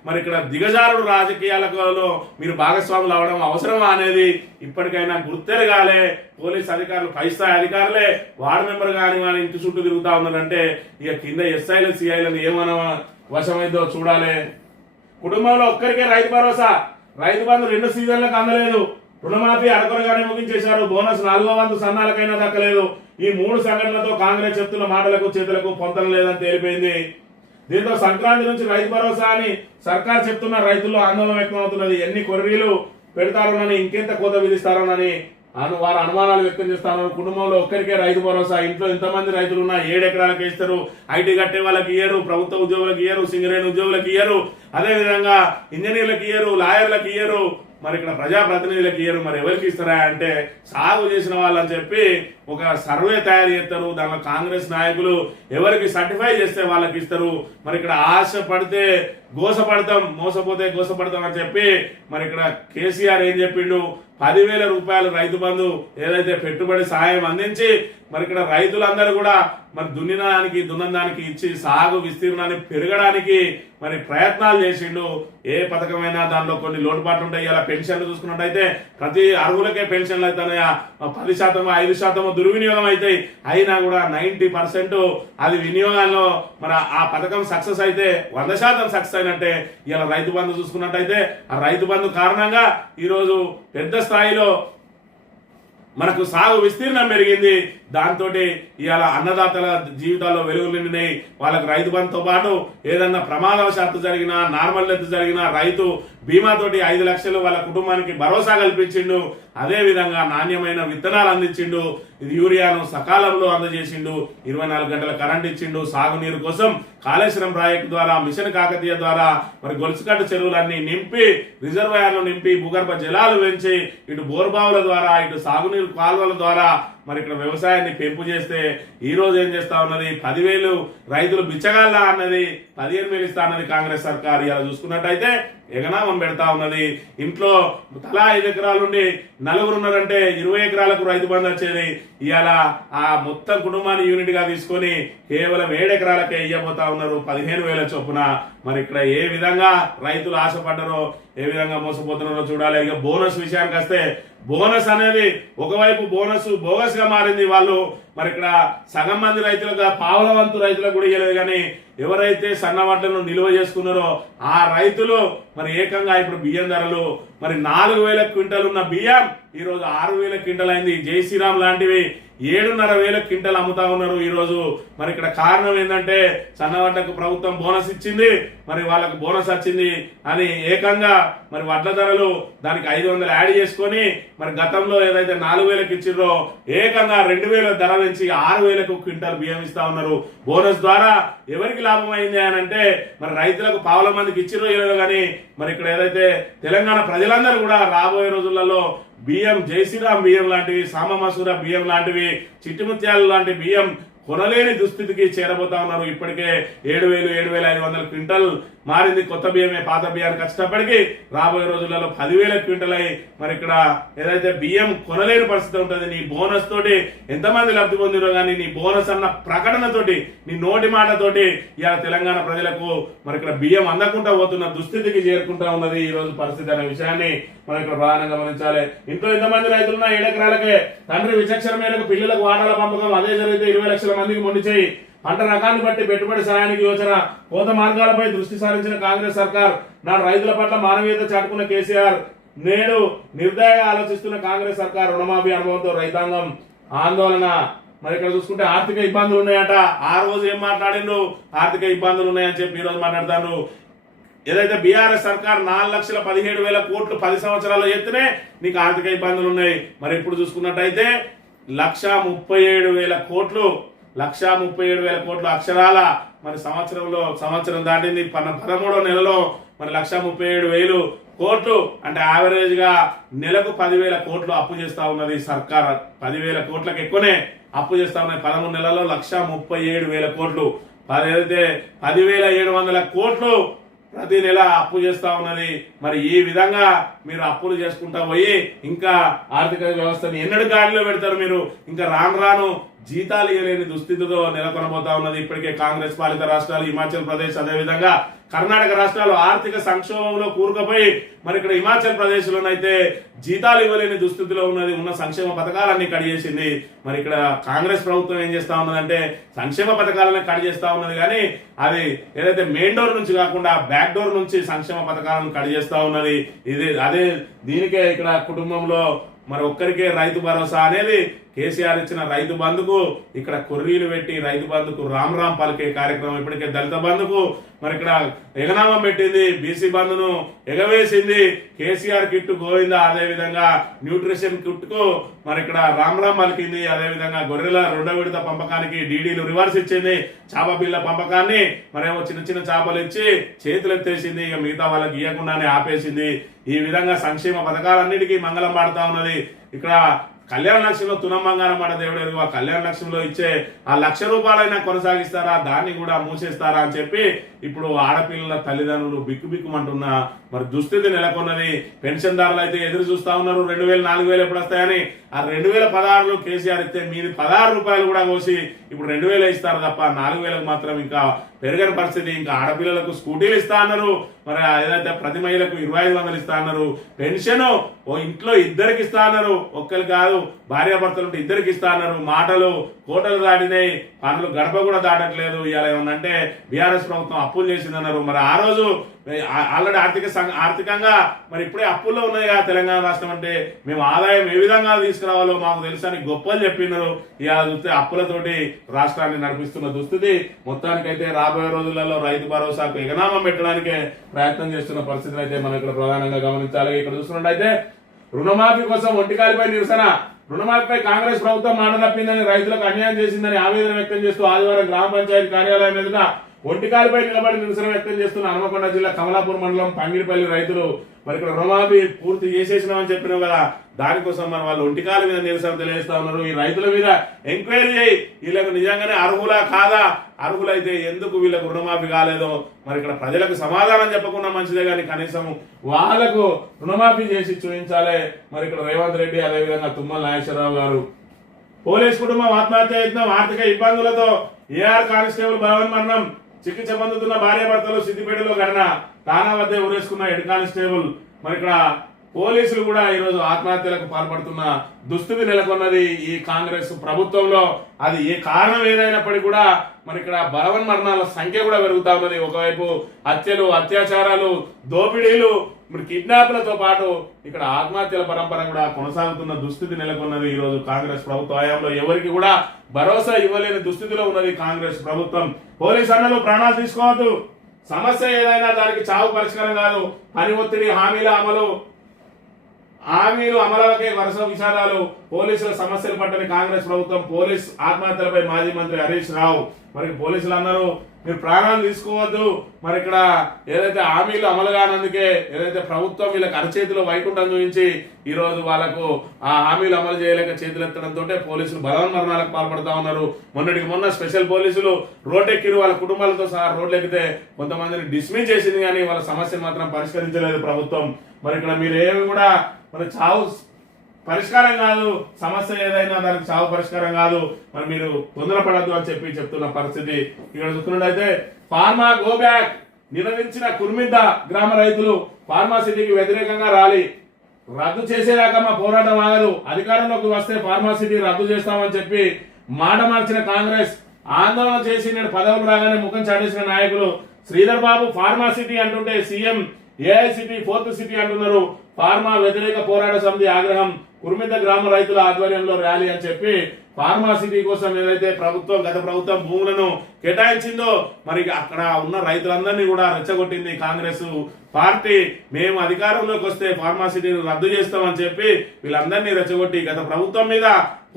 మరి ఇక్కడ దిగజారుడు రాజకీయాలలో మీరు భాగస్వాములు అవడం అవసరమా అనేది ఇప్పటికైనా గుర్తెరగాలే. పోలీస్ అధికారులు, పై స్థాయి అధికారులే వార్డు మెంబర్ కానీ వాళ్ళ ఇంటి చుట్టూ తిరుగుతా ఉన్నారంటే ఇక కింద ఎస్ఐలు, సిఐలను ఏమైనా వశమైందో చూడాలి. కుటుంబంలో ఒక్కరికే రైతు భరోసా, రైతు బంధు 2 సీజన్లకు అందలేదు. రుణమాఫీ అడకొరగానే ముగించేశారు. బోనస్ 4వ వంతు సన్నాలకైనా దక్కలేదు. ఈ 3 సంఘటనలతో కాంగ్రెస్ చెప్తున్న మాటలకు చేతులకు పొంతన లేదని తేలిపోయింది. దీంతో సంక్రాంతి నుంచి రైతు భరోసా అని సర్కార్ చెప్తున్న రైతుల్లో ఆందోళన వ్యక్తమవుతున్నది. ఎన్ని కొర్రీలు పెడతారోనని, ఇంకెంత కోత విధిస్తారోనని వారు అనుమానాలు వ్యక్తం చేస్తున్నారు. కుటుంబంలో ఒక్కరికే రైతు భరోసా, ఇంట్లో ఎంతమంది రైతులు ఉన్నా 7 ఎకరాలకు ఇస్తారు. ఐటీ కట్టే వాళ్ళకి ఇయ్యరు, ప్రభుత్వ ఉద్యోగులకు ఇయ్యరు, సింగరేణి ఉద్యోగులకు ఇయ్యరు, అదేవిధంగా ఇంజనీర్లకు ఇయ్యరు, లాయర్లకు ఇయ్యరు, మరి ఇక్కడ ప్రజాప్రతినిధులకు ఇయ్యరు. మరి ఎవరికి ఇస్తారా అంటే సాగు చేసిన వాళ్ళని చెప్పి ఒక సర్వే తయారు చేస్తారు. దానిలో కాంగ్రెస్ నాయకులు ఎవరికి సర్టిఫై చేస్తే వాళ్ళకి ఇస్తారు. మరి ఇక్కడ ఆశ పడితే గోసపడతాం, మోసపోతే గోసపడతాం అని చెప్పి మరి ఇక్కడ కేసీఆర్ ఏం చెప్పిండు, 10,000 రూపాయలు రైతు బంధు ఏదైతే పెట్టుబడి సాయం అందించి మరి ఇక్కడ రైతులందరూ కూడా మరి దున్నదానికి ఇచ్చి సాగు విస్తీర్ణాన్ని పెరగడానికి మరి ప్రయత్నాలు చేసిండు. ఏ పథకమైనా దానిలో కొన్ని లోటుపాట్లు ఉంటాయి. ఇలా పెన్షన్లు చూసుకున్నట్టయితే ప్రతి అర్హులకే పెన్షన్లు అవుతాయా, 10%, 5% దుర్వినియోగం అవుతాయి. అయినా కూడా 90% అది వినియోగాల్లో మరి ఆ పథకం సక్సెస్ అయితే 100% సక్సెస్ అయినట్టే. ఇలా రైతు బంధు చూసుకున్నట్టయితే ఆ రైతు బంధు కారణంగా ఈరోజు పెద్ద స్థాయిలో మనకు సాగు విస్తీర్ణం పెరిగింది. దాంతో ఇవాళ అన్నదాతల జీవితాల్లో వెలుగులు నిండినాయి. వాళ్ళకు రైతు బంధుతో పాటు ఏదన్నా ప్రమాదవశాత్తు జరిగినా, నార్మల్ డెత్ జరిగినా రైతు బీమాతోటి 5 లక్షలు వాళ్ళ కుటుంబానికి భరోసా కల్పించిండు. అదే విధంగా నాణ్యమైన విత్తనాలు అందించిండు, యూరియాను సకాలంలో అందజేసిండు, 24 గంటల కరెంట్ ఇచ్చిండు. సాగునీరు కోసం కాళేశ్వరం ప్రాజెక్టు ద్వారా, మిషన్ కాకతీయ ద్వారా మరి గొలుసుకట్టు చెరువులన్నీ నింపి, రిజర్వాయర్లు నింపి, భూగర్భ జలాలు పెంచి, ఇటు బోర్బావుల ద్వారా, ఇటు సాగునీరు కాలువల ద్వారా మరి ఇక్కడ వ్యవసాయాన్ని పెంపు చేస్తే ఈ రోజు ఏం చేస్తా ఉన్నది, 10,000 రైతులు బిచ్చగాళ్ళ అన్నది 15,000 ఇస్తా అన్నది కాంగ్రెస్ సర్కార్. ఇలా చూసుకున్నట్టయితే ఎగనామం పెడతా ఉన్నది. ఇంట్లో తలా 5 ఎకరాల నుండి 4 ఉన్నారంటే 20 ఎకరాలకు రైతు బంధు వచ్చేది. ఇవాళ ఆ మొత్తం కుటుంబాన్ని యూనిట్ గా తీసుకొని కేవలం 7 ఎకరాలకే ఇయ్యబోతా ఉన్నారు 15,000 చొప్పున. మరి ఇక్కడ ఏ విధంగా రైతులు ఆశపడ్డారో, ఏ విధంగా మోసపోతున్నారో చూడాలి. ఇక బోనస్ విషయానికి వస్తే బోనస్ అనేది ఒకవైపు బోనస్ బోగస్ గా మారింది. వాళ్ళు మరి ఇక్కడ సగం మంది రైతులుగా, పావుల వంతు రైతులకు కూడా ఇవ్వలేదు. కానీ ఎవరైతే సన్నవడ్లను నిల్వ చేసుకున్నారో ఆ రైతులు మరి ఏకంగా ఇప్పుడు బియ్యం ధరలు మరి 4,000 క్వింటల్ ఉన్న బియ్యం ఈ రోజు 6,000 క్వింటల్ అయింది. జై శ్రీరామ్ లాంటివి 7,500 క్వింటల్ అమ్ముతా ఉన్నారు ఈ రోజు. మరి ఇక్కడ కారణం ఏంటంటే సన్నవడ్లకు ప్రభుత్వం బోనస్ ఇచ్చింది, మరి వాళ్ళకు బోనస్ వచ్చింది అని ఏకంగా మరి వడ్ల ధరలు దానికి 500 యాడ్ చేసుకొని మరి గతంలో ఏదైతే 4,000కి ఇచ్చిర్రో ఏకంగా 2,000 ధర నుంచి 6,000కు క్వింటల్ బియ్యం ఇస్తా ఉన్నారు. బోనస్ ద్వారా ఎవరికి లాభం అయింది అని అంటే మరి రైతులకు పావుల మందికి ఇచ్చిరో ఇరవై కానీ మరి ఇక్కడ ఏదైతే తెలంగాణ ప్రజలందరూ కూడా రాబోయే రోజులలో బియ్యం జైశ్రీరామ్ బియ్యం లాంటివి, సామమసూర బియ్యం లాంటివి, చిట్టిముత్యాలు లాంటి బియ్యం కొనలేని దుస్థితికి చేరబోతా ఉన్నారు. ఇప్పటికే 7,000 7,500 క్వింటల్ మారింది. కొత్త బియ్యమే పాత బియ్యానికి వచ్చేటప్పటికి రాబోయే రోజులలో 10,000 క్వింటల్ అయి మరి ఇక్కడ ఏదైతే బియ్యం కొనలేని పరిస్థితి ఉంటుంది. నీ బోనస్ తోటి ఎంతమంది లబ్ధి పొందిరో కానీ నీ బోనస్ అన్న ప్రకటనతోటి నీ నోటి మాటతోటి ఇలా తెలంగాణ ప్రజలకు మరి ఇక్కడ బియ్యం అందకుండా పోతున్న దుస్థితికి చేరుకుంటా ఉన్నది ఈ రోజు పరిస్థితి అనే విషయాన్ని మనం ఇక్కడ ప్రధానంగా గమనించాలి. ఇంట్లో ఎంతమంది రైతులున్నా 7 ఎకరాలకే తండ్రి విచక్షణ మేరకు పిల్లలకు వాటాల పంపకం, అదే జరిగితే 20 లక్షల మందికి మొండి చేయి, పంట రకాన్ని బట్టి పెట్టుబడి సాయానికి యోచన, కోత మార్గాలపై దృష్టి సారించిన కాంగ్రెస్ సర్కార్, నాడు రైతుల పట్ల మానవీయత చాటుకున్న కేసీఆర్, నేడు నిర్దయగా ఆలోచిస్తున్న కాంగ్రెస్ సర్కార్, రుణమాఫీ అనుభవంతో రైతాంగం ఆందోళన. మరి ఇక్కడ చూసుకుంటే ఆర్థిక ఇబ్బందులు ఉన్నాయట. ఆ రోజు ఏం మాట్లాడిండ్రు, ఆర్థిక ఇబ్బందులు ఉన్నాయని చెప్పి ఈ రోజు మాట్లాడతాను. ఏదైతే బీఆర్ఎస్ సర్కార్ 4,17,000 కోట్లు 10 సంవత్సరాలు ఎత్తునే నీకు ఆర్థిక ఇబ్బందులు ఉన్నాయి. మరి ఇప్పుడు చూసుకున్నట్టయితే 1,37,000 కోట్లు 1,37,000 కోట్లు అక్షరాల మరి సంవత్సరం దాటింది. 13వ నెలలో మరి 1,37,000 కోట్లు అంటే యావరేజ్ గా నెలకు 10,000 కోట్లు అప్పు చేస్తా ఉన్నది సర్కార్. 10,000 కోట్లకు ఎక్కువనే అప్పు చేస్తా ఉన్నాయి. 13 నెలల్లో 1,37,000 కోట్లు, ఏదైతే 10,700 కోట్లు ప్రతి నెల అప్పు చేస్తా ఉన్నది. మరి ఈ విధంగా మీరు అప్పులు చేసుకుంటా పోయి ఇంకా ఆర్థిక వ్యవస్థని ఎన్నడూ గాడిలో పెడతారు మీరు. ఇంకా రాను జీతాలు ఇవ్వలేని దుస్థితితో నెలకొనబోతా ఉన్నది. ఇప్పటికే కాంగ్రెస్ పాలిత రాష్ట్రాలు హిమాచల్ ప్రదేశ్, అదేవిధంగా కర్ణాటక రాష్ట్రాలు ఆర్థిక సంక్షోభంలో కూరుకుపోయి మరి ఇక్కడ హిమాచల్ ప్రదేశ్ లోనైతే జీతాలు ఇవ్వలేని దుస్థితిలో ఉన్నది. ఉన్న సంక్షేమ పథకాలన్నీ కట్ చేసింది. మరి ఇక్కడ కాంగ్రెస్ ప్రభుత్వం ఏం చేస్తా ఉన్నదంటే సంక్షేమ పథకాలన్నీ కట్ చేస్తా ఉన్నది, కానీ అది ఏదైతే మెయిన్ డోర్ నుంచి కాకుండా బ్యాక్ డోర్ నుంచి సంక్షేమ పథకాలను కట్ చేస్తా ఉన్నది. అదే దీనికే ఇక్కడ కుటుంబంలో మరి ఒక్కరికే రైతు భరోసా అనేది కేసీఆర్ ఇచ్చిన రైతు బంధుకు ఇక్కడ కొర్రీలు పెట్టి రైతు బంధుకు రామ్ రామ్ పలికే కార్యక్రమం. ఇప్పటికే దళిత బంధుకు మరి ఇక్కడ ఎగనామం పెట్టింది, బీసీ బంధును ఎగవేసింది, కేసీఆర్ కిట్ గోవిందా, అదే విధంగా న్యూట్రిషన్ కిట్ కు మరి ఇక్కడ రామ్ రామ్ పలికింది. అదే విధంగా గొర్రెల 2వ విడత పంపకానికి డీడీలు రివర్స్ ఇచ్చింది. చేప బిళ్ళ పంపకాన్ని మరేమో చిన్న చిన్న చేపలు ఇచ్చి చేతులు ఎత్తేసింది, ఇక మిగతా వాళ్ళకి ఇవ్వకుండానే ఆపేసింది. ఈ విధంగా సంక్షేమ పథకాలన్నిటికీ మంగళం పాడుతా ఉన్నది. ఇక్కడ కళ్యాణ లక్ష్యంలో తునమ్మంగారం మాట దేవుడు ఎరుగు. ఆ కళ్యాణ లక్ష్యంలో ఇచ్చే ఆ 1,00,000 రూపాయలైనా కొనసాగిస్తారా, దాన్ని కూడా మూసేస్తారా అని చెప్పి ఇప్పుడు ఆడపిల్లల తల్లిదండ్రులు బిక్కుబిక్కుమంటున్న మరి దుస్థితి నెలకొన్నది. పెన్షన్దారులు అయితే ఎదురు చూస్తా ఉన్నారు 2,000 4,000 ఎప్పుడు వస్తాయని. ఆ 2016లో కేసీఆర్ ఇస్తే మీది 16 రూపాయలు కూడా కోసి ఇప్పుడు 2,000 ఇస్తారు తప్ప 4,000 మాత్రం ఇంకా పెరగని పరిస్థితి. ఇంకా ఆడపిల్లలకు స్కూటీలు ఇస్తా అన్నారు, మరి ఏదైతే ప్రతి మహిళకు 2,500 ఇస్తా అన్నారు. పెన్షన్ ఓ ఇంట్లో ఇద్దరికి ఇస్తా అన్నారు, ఒక్కరికి కాదు, భార్యాభర్తలు ఉంటే ఇద్దరికి ఇస్తా అన్నారు. మాటలు కోటలు దాటినాయి, పనులు గడప కూడా దాటట్లేదు. ఇవాళ ఏమన్నంటే బీఆర్ఎస్ ప్రభుత్వం అప్పులు చేసిందన్నారు. మరి ఆ రోజు ఆల్రెడీ ఆర్థికంగా మరి ఇప్పుడే అప్పుల్లో ఉన్నాయి కదా తెలంగాణ రాష్ట్రం అంటే, మేము ఆదాయం ఏ విధంగా తీసుకురావాలో మాకు తెలుసని గొప్పలు చెప్పినారు. ఇవాళ చూస్తే అప్పులతోటి రాష్ట్రాన్ని నడిపిస్తున్న దుస్థితి. మొత్తానికైతే రాబోయే రోజులలో రైతు భరోసాకు ఎగనామం పెట్టడానికే ప్రయత్నం చేస్తున్న పరిస్థితిని అయితే మనం ఇక్కడ ప్రధానంగా గమనించాలి. ఇక్కడ చూస్తున్నట్టయితే రుణమాఫీ కోసం ఒంటికాలిపై నిరసన. రుణమాఫీపై కాంగ్రెస్ ప్రభుత్వం మాట తప్పిందని, రైతులకు అన్యాయం చేసిందని ఆవేదన వ్యక్తం చేస్తూ ఆదివారం గ్రామ పంచాయతీ కార్యాలయం ఎదుట ఒంటికాలిపై నిలబడి నిరసన వ్యక్తం చేస్తున్న హనుమకొండ జిల్లా కమలాపూర్ మండలం పంగిడిపల్లి రైతులు. మరి ఇక్కడ రుణమాఫీ పూర్తి చేసేసినామని చెప్పినాం కదా, దానికోసం మరి వాళ్ళు ఒంటికాల మీద నిరసన తెలియజేస్తా ఉన్నారు. ఈ రైతుల మీద ఎంక్వైరీ చేయి, వీళ్ళకు నిజంగానే అర్హులా కాదా, అర్హులైతే ఎందుకు వీళ్ళకు రుణమాఫీ కాలేదో మరి ఇక్కడ ప్రజలకు సమాధానం చెప్పకుండా మంచిదే, కానీ కనీసం వాళ్ళకు రుణమాఫీ చేసి చూపించాలి. మరి ఇక్కడ రేవంత్ రెడ్డి, అదేవిధంగా తుమ్మల నాగేశ్వరరావు గారు. పోలీస్ కుటుంబం ఆత్మహత్య యత్నం, ఆర్థిక ఇబ్బందులతో ఏఆర్ కానిస్టేబుల్ బలవన్ మరణం, చికిత్స పొందుతున్న భార్యాభర్తలు సిద్దిపేటలో ఘటన, తానా వద్ద ఉరేసుకున్న హెడ్ కానిస్టేబుల్. మరి ఇక్కడ పోలీసులు కూడా ఈరోజు ఆత్మహత్యలకు పాల్పడుతున్న దుస్థితి నెలకొన్నది ఈ కాంగ్రెస్ ప్రభుత్వంలో. అది ఏ కారణం ఏదైనప్పటికీ కూడా మరి ఇక్కడ బలవన్ మరణాల సంఖ్య కూడా పెరుగుతా ఉన్నది. ఒకవైపు హత్యలు, అత్యాచారాలు, దోపిడీలు, మరి కిడ్నాప్లతో పాటు ఇక్కడ ఆత్మహత్యల పరంపర కూడా కొనసాగుతున్న దుస్థితి నెలకొన్నది. ఈ రోజు కాంగ్రెస్ ప్రభుత్వ హయాంలో ఎవరికి కూడా భరోసా ఇవ్వలేని దుస్థితిలో ఉన్నది కాంగ్రెస్ ప్రభుత్వం. పోలీసు అన్నలు ప్రాణాలు తీసుకోవద్దు, సమస్య ఏదైనా దానికి చావు పరిష్కారం కాదు. పని ఒత్తిడి, హామీల అమలు, హామీలు అమలుకే వరుస విషాదాలు, పోలీసుల సమస్యలు పట్టని కాంగ్రెస్ ప్రభుత్వం, పోలీస్ ఆత్మహత్యలపై మాజీ మంత్రి హరీష్ రావు. మరి పోలీసులు అందరూ మీరు ప్రాణాలు తీసుకోవద్దు, మరి ఇక్కడ ఏదైతే హామీలు అమలు కానందుకే ఏదైతే ప్రభుత్వం వీళ్ళకి అరచేతిలో వైకుంఠం చూపించి ఈ రోజు వాళ్ళకు ఆ హామీలు అమలు చేయలేక చేతులు ఎత్తడంతో పోలీసులు బలవన్మరణాలకు పాల్పడతా ఉన్నారు. మొన్నటికి మొన్న స్పెషల్ పోలీసులు రోడ్డెక్కిరు, వాళ్ళ కుటుంబాలతో సహా రోడ్లు ఎక్కితే కొంతమందిని డిస్మిస్ చేసింది, కానీ వాళ్ళ సమస్యను మాత్రం పరిష్కరించలేదు ప్రభుత్వం. మరి ఇక్కడ మీరు ఏమి కూడా మరి చావు పరిష్కారం కాదు, సమస్య ఏదైనా దానికి చావు పరిష్కారం కాదు, మరి మీరు తొందరపడద్దు అని చెప్తున్న పరిస్థితి. ఇక్కడ చూస్తున్నట్టయితే ఫార్మా గో బ్యాక్ నిలదించిన కుర్మిద్ద గ్రామ రైతులు ఫార్మాసిటీకి వ్యతిరేకంగా ర్యాలీ. రద్దు చేసేదాకా మా పోరాటం ఆగదు, అధికారంలోకి వస్తే ఫార్మాసిటీ రద్దు చేస్తామని చెప్పి మాట మార్చిన కాంగ్రెస్ ఆందోళన చేసి నేడు పదవులు రాగానే ముఖం చాటేసిన నాయకులు. శ్రీధర్ బాబు ఫార్మాసిటీ అంటుంటే సీఎం ఏఐసిటీ ఫోర్త్ సిటీ అంటున్నారు. ఫార్మా వ్యతిరేక పోరాట సమితి ఆగ్రహం, కుర్మిద్ద గ్రామ రైతుల ఆధ్వర్యంలో ర్యాలీ అని చెప్పి ఫార్మాసిటీ కోసం ఏదైతే గత ప్రభుత్వం భూములను కేటాయించిందో మరి అక్కడ ఉన్న రైతులందరినీ కూడా రెచ్చగొట్టింది కాంగ్రెస్ పార్టీ. మేము అధికారంలోకి వస్తే ఫార్మాసిటీని రద్దు చేస్తామని చెప్పి వీళ్ళందరినీ రెచ్చగొట్టి గత ప్రభుత్వం మీద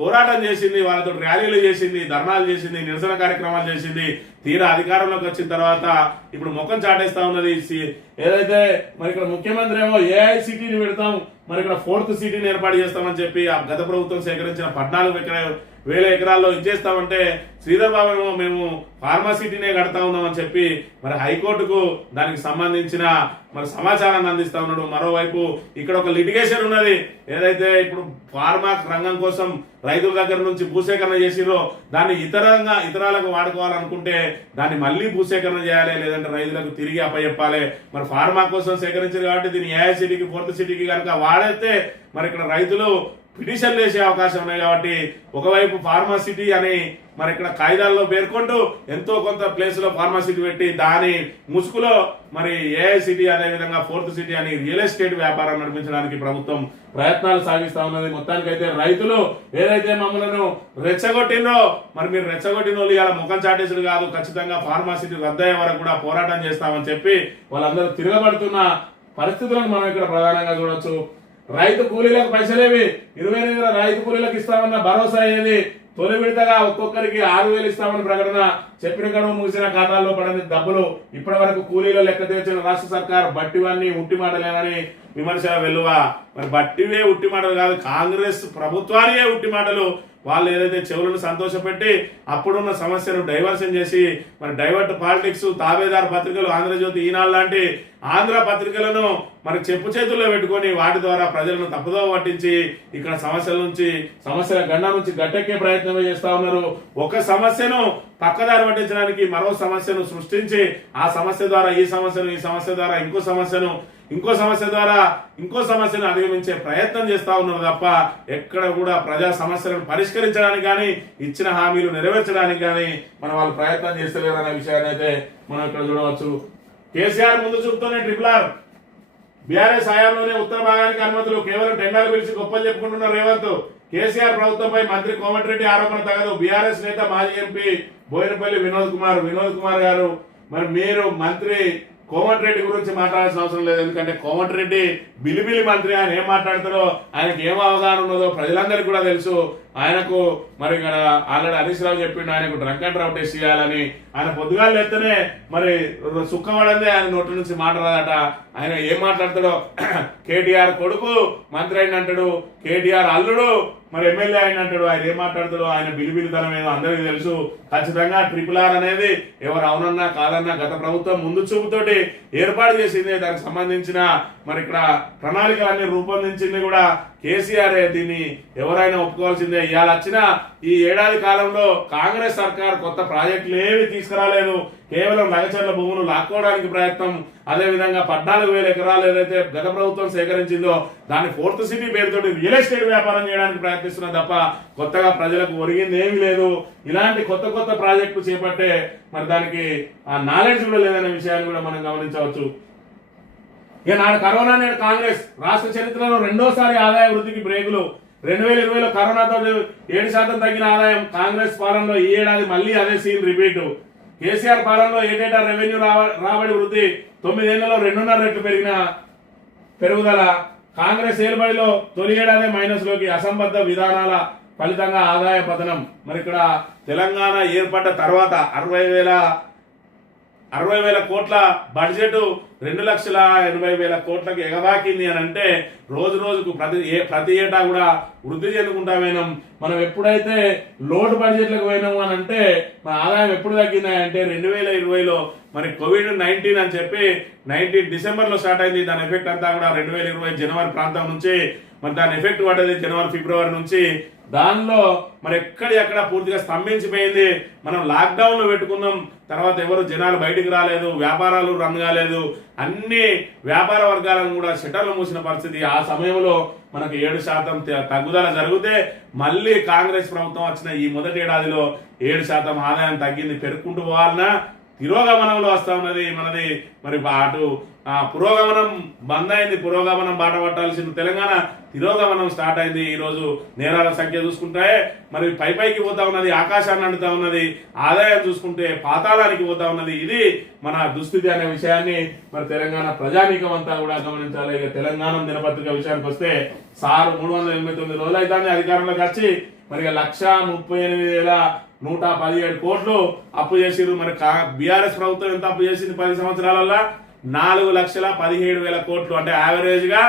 పోరాటం చేసింది, వాళ్ళతో ర్యాలీలు చేసింది, ధర్నాలు చేసింది, నిరసన కార్యక్రమాలు చేసింది. తీరా అధికారంలోకి వచ్చిన తర్వాత ఇప్పుడు ముఖం చాటేస్తా ఉన్నది. ఏదైతే మరి ఇక్కడ ముఖ్యమంత్రి ఏమో ఏఐసిటీని పెడతాం, మరి ఇక్కడ ఫోర్త్ సిటీని ఏర్పాటు చేస్తామని చెప్పి ఆ గత ప్రభుత్వం సేకరించిన 14,000 ఎకరాల్లో ఇచ్చేస్తామంటే శ్రీధర్ బాబు ఏమో మేము ఫార్మాసిటీనే కడతా ఉన్నామని చెప్పి మరి హైకోర్టుకు దానికి సంబంధించిన మరి సమాచారాన్ని అందిస్తా ఉన్నాడు. మరోవైపు ఇక్కడ ఒక లిటిగేషన్ ఉన్నది, ఏదైతే ఇప్పుడు ఫార్మా రంగం కోసం రైతుల దగ్గర నుంచి భూసేకరణ చేసిరో దాన్ని ఇతరాలకు వాడుకోవాలనుకుంటే దాన్ని మళ్ళీ భూసేకరణ చేయాలి, లేదంటే రైతులకు తిరిగి అప్పచెప్పాలి. మరి ఫార్మా కోసం సేకరించారు కాబట్టి దీన్ని ఏఐసిటీకి ఫోర్త్ సిటీకి కనుక వాడైతే మరి ఇక్కడ రైతులు పిటిషన్ వేసే అవకాశం ఉన్నాయి. కాబట్టి ఒకవైపు ఫార్మాసిటీ అని మరి ఇక్కడ కాయిదాల్లో పేర్కొంటూ ఎంతో కొంత ప్లేస్ లో ఫార్మాసిటీ పెట్టి దాని ముసుగులో మరి ఏఐసిటీ అదే విధంగా ఫోర్త్ సిటీ అని రియల్ ఎస్టేట్ వ్యాపారం నడిపించడానికి ప్రభుత్వం ప్రయత్నాలు సాగిస్తా ఉన్నది. మొత్తానికైతే రైతులు ఏదైతే మమ్మల్ని రెచ్చగొట్టినో మరి మీరు రెచ్చగొట్టిన వాళ్ళు ఇలా ముఖం చాటేసుడు కాదు, ఖచ్చితంగా ఫార్మాసిటీ రద్దయ్యే వరకు కూడా పోరాటం చేస్తామని చెప్పి వాళ్ళందరూ తిరగబడుతున్న పరిస్థితులను మనం ఇక్కడ ప్రధానంగా చూడొచ్చు. రైతు కూలీలకు పైసలేవి 20,000 రైతు కూలీలకు ఇస్తామన్న భరోసా ఏది? తొలి విడతగా ఒక్కొక్కరికి 6,000 ఇస్తామని ప్రకటన, చెప్పిన గడువు ముగిసిన ఖాతాల్లో పడని డబ్బులు ఇప్పటి వరకు కూలీలో లెక్క తీర్చిన రాష్ట్ర సర్కార్ బట్టివన్నీ ఉట్టి మాటలేనని విమర్శల వెల్లువ. మరి బట్టివే ఉట్టి మాటలు కాదు, కాంగ్రెస్ ప్రభుత్వానికే ఉట్టి మాటలు. వాళ్ళు ఏదైతే చెవులను సంతోషపెట్టి అప్పుడున్న సమస్యను డైవర్షన్ చేసి మరి డైవర్ట్ పాలిటిక్స్, తాబేదారు పత్రికలు, ఆంధ్రజ్యోతి, ఈనాడు లాంటి ఆంధ్ర పత్రికలను మరి చెప్పు చేతుల్లో పెట్టుకొని వాటి ద్వారా ప్రజలను తప్పుదోవ పట్టించి ఇక్కడ సమస్యల గండ నుంచి గట్టెక్కే ప్రయత్నమే చేస్తా ఉన్నారు. ఒక సమస్యను పక్కదారి పట్టించడానికి మరో సమస్యను సృష్టించి ఆ సమస్య ద్వారా ఈ సమస్య ద్వారా ఇంకో సమస్య ద్వారా ఇంకో సమస్యను అధిగమించే ప్రయత్నం చేస్తా ఉన్నారు తప్ప ఎక్కడ కూడా ప్రజా సమస్యలను పరిష్కరించడానికి కానీ ఇచ్చిన హామీలు నెరవేర్చడానికి కానీ వాళ్ళు ప్రయత్నం చేస్తలేరనే విషయాన్ని అయితే మనం ఇక్కడ చూడవచ్చు. కేసీఆర్ ముందు చూపుతూనే RRR, బీఆర్ఎస్ హయాంలోనే ఉత్తర భాగానికి అనుమతులు, కేవలం టెండర్లు పిలిచి గొప్పలు చెప్పుకుంటున్న రేవంత్. కేసీఆర్ ప్రభుత్వంపై మంత్రి కోమటిరెడ్డి ఆరోపణ తగదు. బీఆర్ఎస్ నేత మాజీ ఎంపీ బోయినపల్లి వినోద్ కుమార్ గారు, మరి మీరు మంత్రి కోమటిరెడ్డి గురించి మాట్లాడాల్సిన అవసరం లేదు, ఎందుకంటే కోమటిరెడ్డి బిలిబిలి మంత్రి. ఆయన ఏం మాట్లాడతారో ఆయనకి ఏం అవగాహన ఉన్నదో ప్రజలందరికీ కూడా తెలుసు. ఆయనకు మరి ఇక్కడ ఆల్రెడీ హరీష్ రావు చెప్పిండు ఆయనకు డ్రంక్ అండ్ డ్రైవ్ టెస్ట్ చేయాలని. ఆయన పొద్దుగాలు ఎత్తనే మరి సుఖపడందే ఆయన నోటి నుంచి మాట్లాడదట. ఆయన ఏం మాట్లాడతాడో కేటీఆర్ కొడుకు మంత్రి అయిన అంటాడు, కేటీఆర్ అల్లుడు మరి ఎమ్మెల్యే అయిన అంటాడు. ఆయన ఏం మాట్లాడతాడో ఆయన బిలిబిలితనం ఏదో అందరికీ తెలుసు. ఖచ్చితంగా RRR అనేది ఎవరు అవునన్నా కాదన్నా గత ప్రభుత్వం ముందు చూపుతోటి ఏర్పాటు చేసింది. దానికి సంబంధించిన మరి ఇక్కడ ప్రణాళికలన్నీ రూపొందించింది కూడా కేసీఆర్. దీన్ని ఎవరైనా ఒప్పుకోవాల్సిందే. ఇవాళ వచ్చిన ఈ ఏడాది కాలంలో కాంగ్రెస్ సర్కార్ కొత్త ప్రాజెక్టులు ఏవి తీసుకురాలేదు. కేవలం లగచర్ల భూములు లాక్కోవడానికి ప్రయత్నం, అదేవిధంగా 14,000 ఎకరాలు ఏదైతే గత ప్రభుత్వం సేకరించిందో దాన్ని ఫోర్త్ సిటీ పేరుతోటి రియల్ ఎస్టేట్ వ్యాపారం చేయడానికి ప్రయత్నిస్తున్నా తప్ప కొత్తగా ప్రజలకు ఒరిగింది ఏమీ లేదు. ఇలాంటి కొత్త ప్రాజెక్టు చేపట్టే మరి దానికి ఆ నాలెడ్జ్ కూడా లేదనే విషయాన్ని కూడా మనం గమనించవచ్చు. ఇక నాడు కరోనా, నేడు కాంగ్రెస్. రాష్ట్ర చరిత్రలో రెండోసారి ఆదాయ వృద్ధికి బ్రేకులు. 2020లో కరోనాతో 7% తగ్గిన ఆదాయం. కాంగ్రెస్ పాలనలో ఈ ఏడాది మళ్లీ అదే సీన్ రిపీట్. కేసీఆర్ పాలనలో ఏటేటా రెవెన్యూ రాబడి వృద్ధి. 9 ఏళ్లలో 2.5 రెట్లు పెరుగుదల. కాంగ్రెస్ ఏలుబడిలో తొలి ఏడాదే మైనస్లోకి, అసంబద్ధ విధానాల ఫలితంగా ఆదాయ పతనం. మరి ఇక్కడ తెలంగాణ ఏర్పడ్డ తర్వాత 60,000 కోట్ల బడ్జెట్ 2,80,000 కోట్లకు ఎగబాకింది అని అంటే రోజు రోజుకు ప్రతి ఏటా కూడా వృద్ధి చెందుకుంటా పోయినాం. మనం ఎప్పుడైతే లోటు బడ్జెట్లకు పోయినాము అని అంటే మన ఆదాయం ఎప్పుడు తగ్గిందంటే 2020లో మరి COVID-19 అని చెప్పి 19 డిసెంబర్లో స్టార్ట్ అయింది. దాని ఎఫెక్ట్ అంతా కూడా 2020 జనవరి ప్రాంతం నుంచి మరి దాని ఎఫెక్ట్ పడ్డది జనవరి ఫిబ్రవరి నుంచి. దానిలో మరి ఎక్కడ పూర్తిగా స్తంభించిపోయింది. మనం లాక్డౌన్లో పెట్టుకున్నాం, తర్వాత ఎవరు జనాలు బయటికి రాలేదు, వ్యాపారాలు రన్ కాలేదు, అన్ని వ్యాపార వర్గాలను కూడా షట్టర్లు మూసిన పరిస్థితి. ఆ సమయంలో మనకు 7% తగ్గుదల జరిగితే మళ్ళీ కాంగ్రెస్ ప్రభుత్వం వచ్చిన ఈ మొదటి ఏడాదిలో 7% ఆదాయం తగ్గింది. పెరుక్కుంటూ పోవాలన్నా తిరోగమనంలో వస్తా ఉన్నది మనది. మరి అటు పురోగమనం బంద్ అయింది, పురోగమనం బాట పట్టాల్సిన తెలంగాణ తిరోగమనం స్టార్ట్ అయింది. ఈరోజు నేరాల సంఖ్య చూసుకుంటే మరి పైకి పోతా ఉన్నది, ఆకాశాన్ని అంటుతా ఉన్నది. ఆదాయం చూసుకుంటే పాతాళానికి పోతా ఉన్నది. ఇది మన దుస్థితి అనే విషయాన్ని మరి తెలంగాణ ప్రజానీకం అంతా కూడా గమనించాలి. ఇక తెలంగాణ దినపత్రిక విషయానికి వస్తే సారు 389 రోజులు అయితే అధికారంలోకి వచ్చి మరి 1,38,117 కోట్లు అప్పు చేసిరు. మరి బీఆర్ఎస్ ప్రభుత్వం ఎంత అప్పు చేసింది 10 సంవత్సరాలలో? 4,17,000 కోట్లు. అంటే యావరేజ్ గా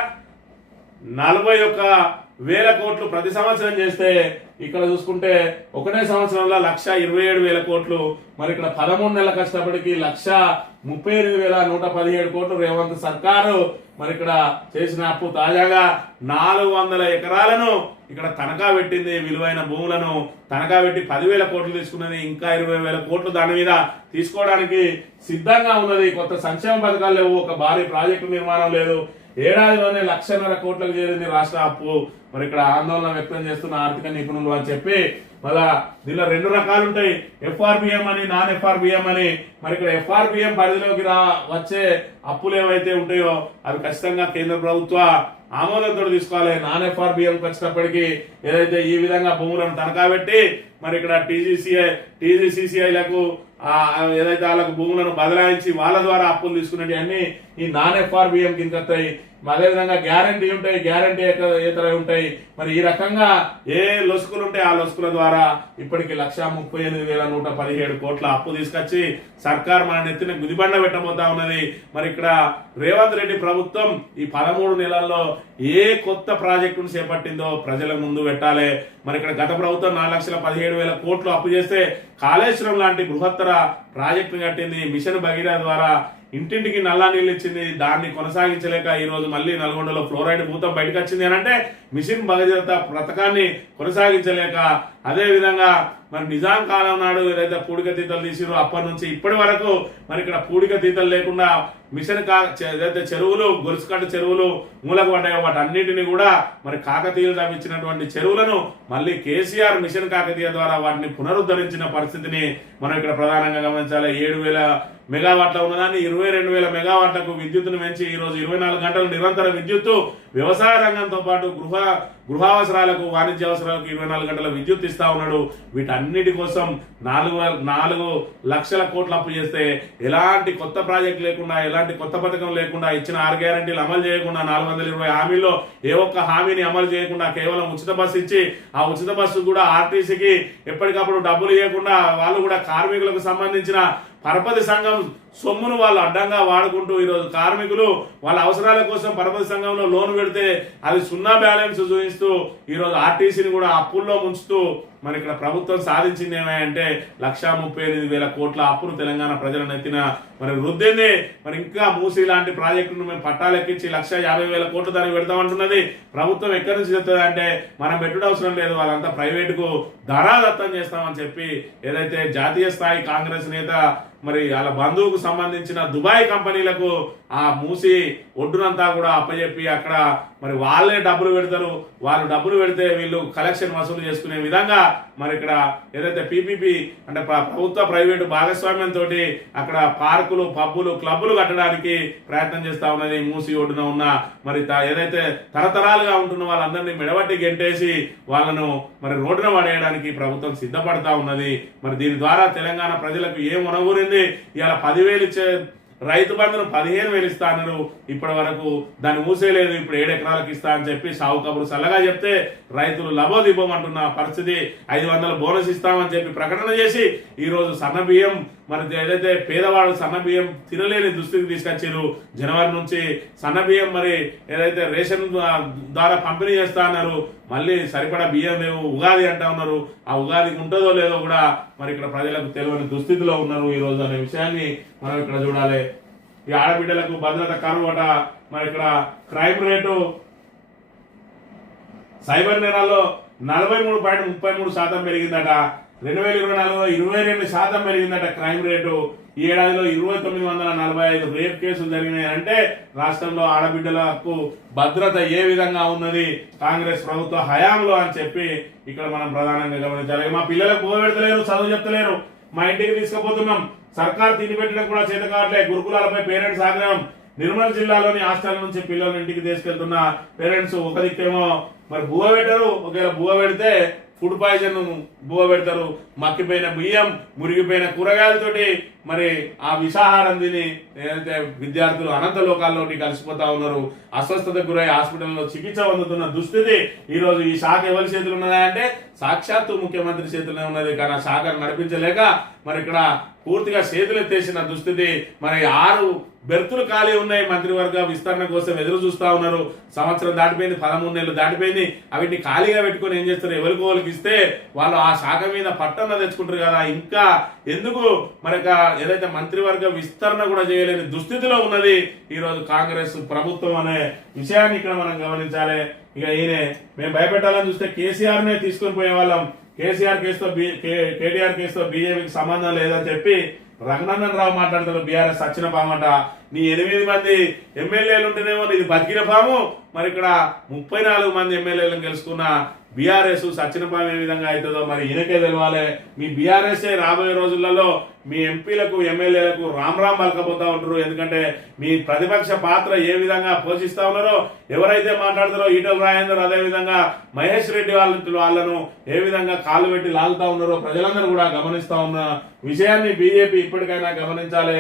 41,000 కోట్లు ప్రతి సంవత్సరం చేస్తే ఇక్కడ చూసుకుంటే ఒకటే సంవత్సరంలో 1,27,000 కోట్లు. మరి ఇక్కడ 13 నెలల కష్టపడికి 1,38,117 కోట్లు రేవంత్ సర్కారు మరి ఇక్కడ చేసిన అప్పు. తాజాగా 400 ఎకరాలను ఇక్కడ తనఖా పెట్టింది. విలువైన భూములను తనఖా పెట్టి 10,000 కోట్లు తీసుకున్నది. ఇంకా 20,000 కోట్లు దాని మీద తీసుకోవడానికి సిద్ధంగా ఉన్నది. కొత్త సంక్షేమ పథకాలు లేవు, ఒక భారీ ప్రాజెక్టు నిర్మాణం లేదు. ఏడాదిలోనే 1,50,000 కోట్లకు చేరింది రాష్ట్ర అప్పు. మరి ఇక్కడ ఆందోళన వ్యక్తం చేస్తున్న ఆర్థిక నిపుణులు అని చెప్పి మళ్ళా దీనిలో 2 రకాలు ఉంటాయి, FRBM అని, నాన్ FRBM అని. మరి ఇక్కడ FRBM పరిధిలోకి వచ్చే అప్పులు ఏవైతే ఉంటాయో అవి ఖచ్చితంగా కేంద్ర ప్రభుత్వ ఆమోదంతో తీసుకోవాలి. నాన్ FRBM వచ్చినప్పటికీ ఏదైతే ఈ విధంగా భూములను తనఖా పెట్టి మరి ఇక్కడ TGCCIలకు ఏదైతే వాళ్ళకు భూములను బదలాయించి వాళ్ళ ద్వారా అప్పులు తీసుకునేవి అన్ని ఈ నాన్ FRBM కింద వస్తాయి. అదేవిధంగా గ్యారంటీ ఉంటాయి, గ్యారంటీ ఇతర ఉంటాయి. మరి ఈ రకంగా ఏ లొసుకులు ఉంటాయి ఆ లొసుకుల ద్వారా ఇప్పటికి 1,38,117 కోట్ల అప్పు తీసుకొచ్చి సర్కార్ మన నెత్తిన గుదిబండ పెట్టబోతా ఉన్నది. మరి ఇక్కడ రేవంత్ రెడ్డి ప్రభుత్వం ఈ 13 నెలల్లో ఏ కొత్త ప్రాజెక్టును చేపట్టిందో ప్రజల ముందు పెట్టాలి. మరి ఇక్కడ గత ప్రభుత్వం 4,17,000 కోట్లు అప్పు చేస్తే కాళేశ్వరం లాంటి బృహత్తర ప్రాజెక్టు కట్టింది. మిషన్ భగీరథ ద్వారా ఇంటింటికి నల్లా నీళ్ళు ఇచ్చింది. దాన్ని కొనసాగించలేక ఈ రోజు మళ్ళీ నల్గొండలో ఫ్లోరైడ్ భూతం బయటకు వచ్చింది అని అంటే మిషన్ భగీరథ పథకాన్ని కొనసాగించలేక. అదే విధంగా మరి నిజాం కాలం నాడు ఏదైతే పూడిక తీతలు తీసిరో అప్పటి నుంచి ఇప్పటి వరకు మరి ఇక్కడ పూడిక తీతలు లేకుండా మిషన్ ఏదైతే చెరువులు, గొలుసుకట్ట చెరువులు మూలకు పడ్డాయో వాటన్నిటిని కూడా మరి కాకతీయులు తవ్వించినటువంటి చెరువులను మళ్ళీ కేసీఆర్ మిషన్ కాకతీయ ద్వారా వాటిని పునరుద్ధరించిన పరిస్థితిని మనం ఇక్కడ ప్రధానంగా గమనించాలి. 7,000 మెగావాట్ల ఉన్నదాన్ని 22,000 మెగావాట్లకు విద్యుత్తును పెంచి ఈ రోజు 24 గంటలు నిరంతర విద్యుత్తు, వ్యవసాయ రంగంతో పాటు గృహావసరాలకు, వాణిజ్య అవసరాలకు 24 గంటల విద్యుత్ ఇస్తా ఉన్నాడు. వీటన్నిటి కోసం 4 లక్షల కోట్ల అప్పు చేస్తే ఎలాంటి కొత్త ప్రాజెక్ట్ లేకుండా, ఎలాంటి కొత్త పథకం లేకుండా, ఇచ్చిన 6 గ్యారంటీలు అమలు చేయకుండా, 420 హామీల్లో ఏ ఒక్క హామీని అమలు చేయకుండా కేవలం ఉచిత బస్సు ఇచ్చి ఆ ఉచిత బస్సు కూడా ఆర్టీసీకి ఎప్పటికప్పుడు డబ్బులు ఇవ్వకుండా వాళ్ళు కూడా కార్మికులకు సంబంధించిన పరపతి సంఘం సొమ్మును వాళ్ళు అడ్డంగా వాడుకుంటూ ఈరోజు కార్మికులు వాళ్ళ అవసరాల కోసం పరపతి సంఘంలో లోన్ పెడితే అది 0 బ్యాలెన్స్ చూపిస్తూ ఈరోజు ఆర్టీసీని కూడా అప్పుల్లో ముంచుతూ మరి ఇక్కడ ప్రభుత్వం సాధించింది ఏమంటే 1,38,000 కోట్ల అప్పును తెలంగాణ ప్రజల నెత్తిన మరి వృద్ధింది. మరి ఇంకా మూసీ లాంటి ప్రాజెక్టును మేము పట్టాలెక్కించి 1,50,000 కోట్లు దానికి పెడతామంటున్నది. ప్రభుత్వం ఎక్కడి నుంచి చెప్తుంది అంటే మనం పెట్టుడు అవసరం లేదు, వాళ్ళంతా ప్రైవేటుకు ధనాదత్తం చేస్తామని చెప్పి ఏదైతే జాతీయ స్థాయి కాంగ్రెస్ నేత మరి వాళ్ళ బంధువుకు సంబంధించిన దుబాయ్ కంపెనీలకు ఆ మూసి ఒడ్డునంతా కూడా అప్పచెప్పి అక్కడ మరి వాళ్ళే డబ్బులు పెడతారు. వాళ్ళు డబ్బులు పెడితే వీళ్ళు కలెక్షన్ వసూలు చేసుకునే విధంగా మరి ఇక్కడ ఏదైతే PPP అంటే ప్రభుత్వ ప్రైవేటు భాగస్వామ్యంతో అక్కడ పార్కులు, పబ్బులు, క్లబ్బులు కట్టడానికి ప్రయత్నం చేస్తా ఉన్నది. మూసి ఒడ్డున ఉన్న మరి ఏదైతే తరతరాలుగా ఉంటున్న వాళ్ళందరినీ మెడబట్టి గెంటేసి వాళ్ళను మరి రోడ్డున పడేయడానికి ప్రభుత్వం సిద్ధపడతా ఉన్నది. మరి దీని ద్వారా తెలంగాణ ప్రజలకు ఏం ఉనగూరింది? ఇవాళ 10,000 ఇచ్చే రైతు బంధును 15,000 ఇస్తా అన్నారు, ఇప్పటి వరకు దాన్ని మూసేయలేదు. ఇప్పుడు 7 ఎకరాలకు ఇస్తా అని చెప్పి సాగు కబురు చల్లగా చెప్తే రైతులు లబోదిబోమంటున్న పరిస్థితి. 500 బోనస్ ఇస్తామని చెప్పి ప్రకటన చేసి ఈ రోజు సన్న బియ్యం మరి ఏదైతే పేదవాడు సన్న బియ్యం తినలేని దుస్థితికి తీసుకొచ్చారు. జనవరి నుంచి సన్న బియ్యం మరి ఏదైతే రేషన్ ద్వారా పంపిణీ చేస్తా అన్నారు, మళ్ళీ సరిపడా బియ్యం లేవు, ఉగాది అంటా ఉన్నారు. ఆ ఉగాదికి ఉంటుందో లేదో కూడా మరి ఇక్కడ ప్రజలకు తెలియని దుస్థితిలో ఉన్నారు ఈ రోజు అనే విషయాన్ని మనం ఇక్కడ చూడాలి. ఈ ఆడబిడ్డలకు భద్రత కరువట. మరి ఇక్కడ క్రైమ్ రేటు సైబర్ నేరాల్లో 43.33% పెరిగిందట. 2024లో 22% పెరిగిందట క్రైమ్ రేటు. ఈ ఏడాదిలో 2945 రేప్ కేసులు జరిగినాయి. అంటే రాష్ట్రంలో ఆడబిడ్డలకు భద్రత ఏ విధంగా ఉన్నది కాంగ్రెస్ ప్రభుత్వ హయాంలో అని చెప్పి ఇక్కడ మనం ప్రధానంగా గమనించాలి. మా పిల్లలకు పోగెడతలేరు, చదువు చెప్తలేరు, మా ఇంటికి తీసుకుపోతున్నాం, సర్కార్ తిండి పెట్టడం కూడా చేత కావట్లే, గురుకులాలపై పేరెంట్స్ ఆగ్రహం. నిర్మల్ జిల్లాలోని హాస్టల్ నుంచి పిల్లలు ఇంటికి తీసుకెళ్తున్న పేరెంట్స్ ఒక దిక్కేమో మరి బువ్వ పెట్టరు, ఒకవేళ బువ్వ పెడితే ఫుడ్ పాయిజన్ బువ్వ పెడతారు, మక్కిపోయిన బియ్యం, మురిగిపోయిన కూరగాయలతోటి మరి ఆ విషాహారం తిని ఏదైతే విద్యార్థులు అనంత లోకాల్లోకి కలిసిపోతా ఉన్నారు. అస్వస్థతకు గురై హాస్పిటల్లో చికిత్స పొందుతున్న దుస్థితి ఈ రోజు ఈ శాఖ ఎవరి చేతులు ఉన్నదా అంటే సాక్షాత్తు ముఖ్యమంత్రి చేతుల్లో ఉన్నది. కానీ ఆ శాఖను నడిపించలేక మరి ఇక్కడ పూర్తిగా చేతులు ఎత్తేసిన దుస్థితి. మరి 6 బెర్తులు ఖాళీ ఉన్నాయి, మంత్రివర్గ విస్తరణ కోసం ఎదురు చూస్తా ఉన్నారు. సంవత్సరం దాటిపోయింది, 13 నెలలు దాటిపోయింది. అవిటిని ఖాళీగా పెట్టుకుని ఏం చేస్తారు, ఎవరికి ఇస్తే వాళ్ళు ఆ శాఖ మీద పట్టణ తెచ్చుకుంటారు కదా. ఇంకా ఎందుకు మరి ఏదైతే మంత్రివర్గ విస్తరణ కూడా చేయలేని దుస్థితిలో ఉన్నది ఈ రోజు కాంగ్రెస్ ప్రభుత్వం అనే విషయాన్ని ఇక్కడ మనం గమనించాలి. ఇక ఈయనే మేము భయపెట్టాలని చూస్తే కేసీఆర్ నే తీసుకొని పోయే వాళ్ళం. కేసీఆర్ కేసుతో కేటీఆర్ కేసుతో బీజేపీకి సంబంధం లేదని చెప్పి రఘునందన్ రావు మాట్లాడతారు. బీఆర్ఎస్ సచ్చిన పామంట. నీ 8 మంది ఎమ్మెల్యేలు ఉంటేనేమో నీది బతికిన పాము. మరి ఇక్కడ 34 మంది ఎమ్మెల్యేలను గెలుచుకున్న బీఆర్ఎస్ సచ్చిన పాము ఏ విధంగా అవుతుందో మరి ఈయనకే తెలవాలి. మీ బీఆర్ఎస్ రాబోయే రోజులలో మీ ఎంపీలకు ఎమ్మెల్యేలకు రామ్ పలకపోతా ఉంటారు. ఎందుకంటే మీ ప్రతిపక్ష పాత్ర ఏ విధంగా పోషిస్తా ఉన్నారో, ఎవరైతే మాట్లాడతారో ఈటల రాజేందర్, అదే విధంగా మహేష్ రెడ్డి వాళ్ళను ఏ విధంగా కాళ్ళు పెట్టి లాగుతా ఉన్నారో ప్రజలందరూ కూడా గమనిస్తా ఉన్న విషయాన్ని బీజేపీ ఇప్పటికైనా గమనించాలి.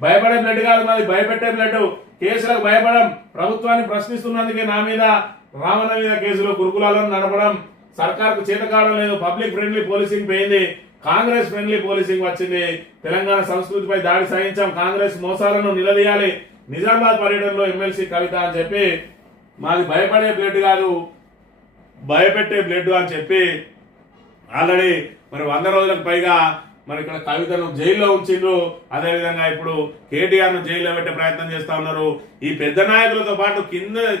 భయపడే బ్లడ్ కాదు మాది, భయపెట్టే బ్లడ్. కేసులకు భయపడం, ప్రభుత్వాన్ని ప్రశ్నిస్తున్నందుకే నా మీద రామన్న మీద కేసులు, గురుకులాలను నడపడం సర్కార్కు చేత కావడం లేదు. పబ్లిక్ ఫ్రెండ్లీ పోలీసింగ్ పోయింది, కాంగ్రెస్ ఫ్రెండ్లీ పోలీసింగ్ వచ్చింది. తెలంగాణ సంస్కృతిపై దాడి సాగించాం, కాంగ్రెస్ మోసాలను నిలదీయాలి. నిజామాబాద్ పర్యటనలో ఎమ్మెల్సీ కవిత అని చెప్పి మాది భయపడే బ్లడ్ కాదు, భయపెట్టే బ్లడ్ అని చెప్పి ఆల్రెడీ మరి 100 రోజులకు పైగా మరి ఇక్కడ కవితను జైల్లో ఉంచిండ్రు. అదేవిధంగా ఇప్పుడు కేటీఆర్ ను జైల్లో పెట్టే ప్రయత్నం చేస్తా ఉన్నారు. ఈ పెద్ద నాయకులతో పాటు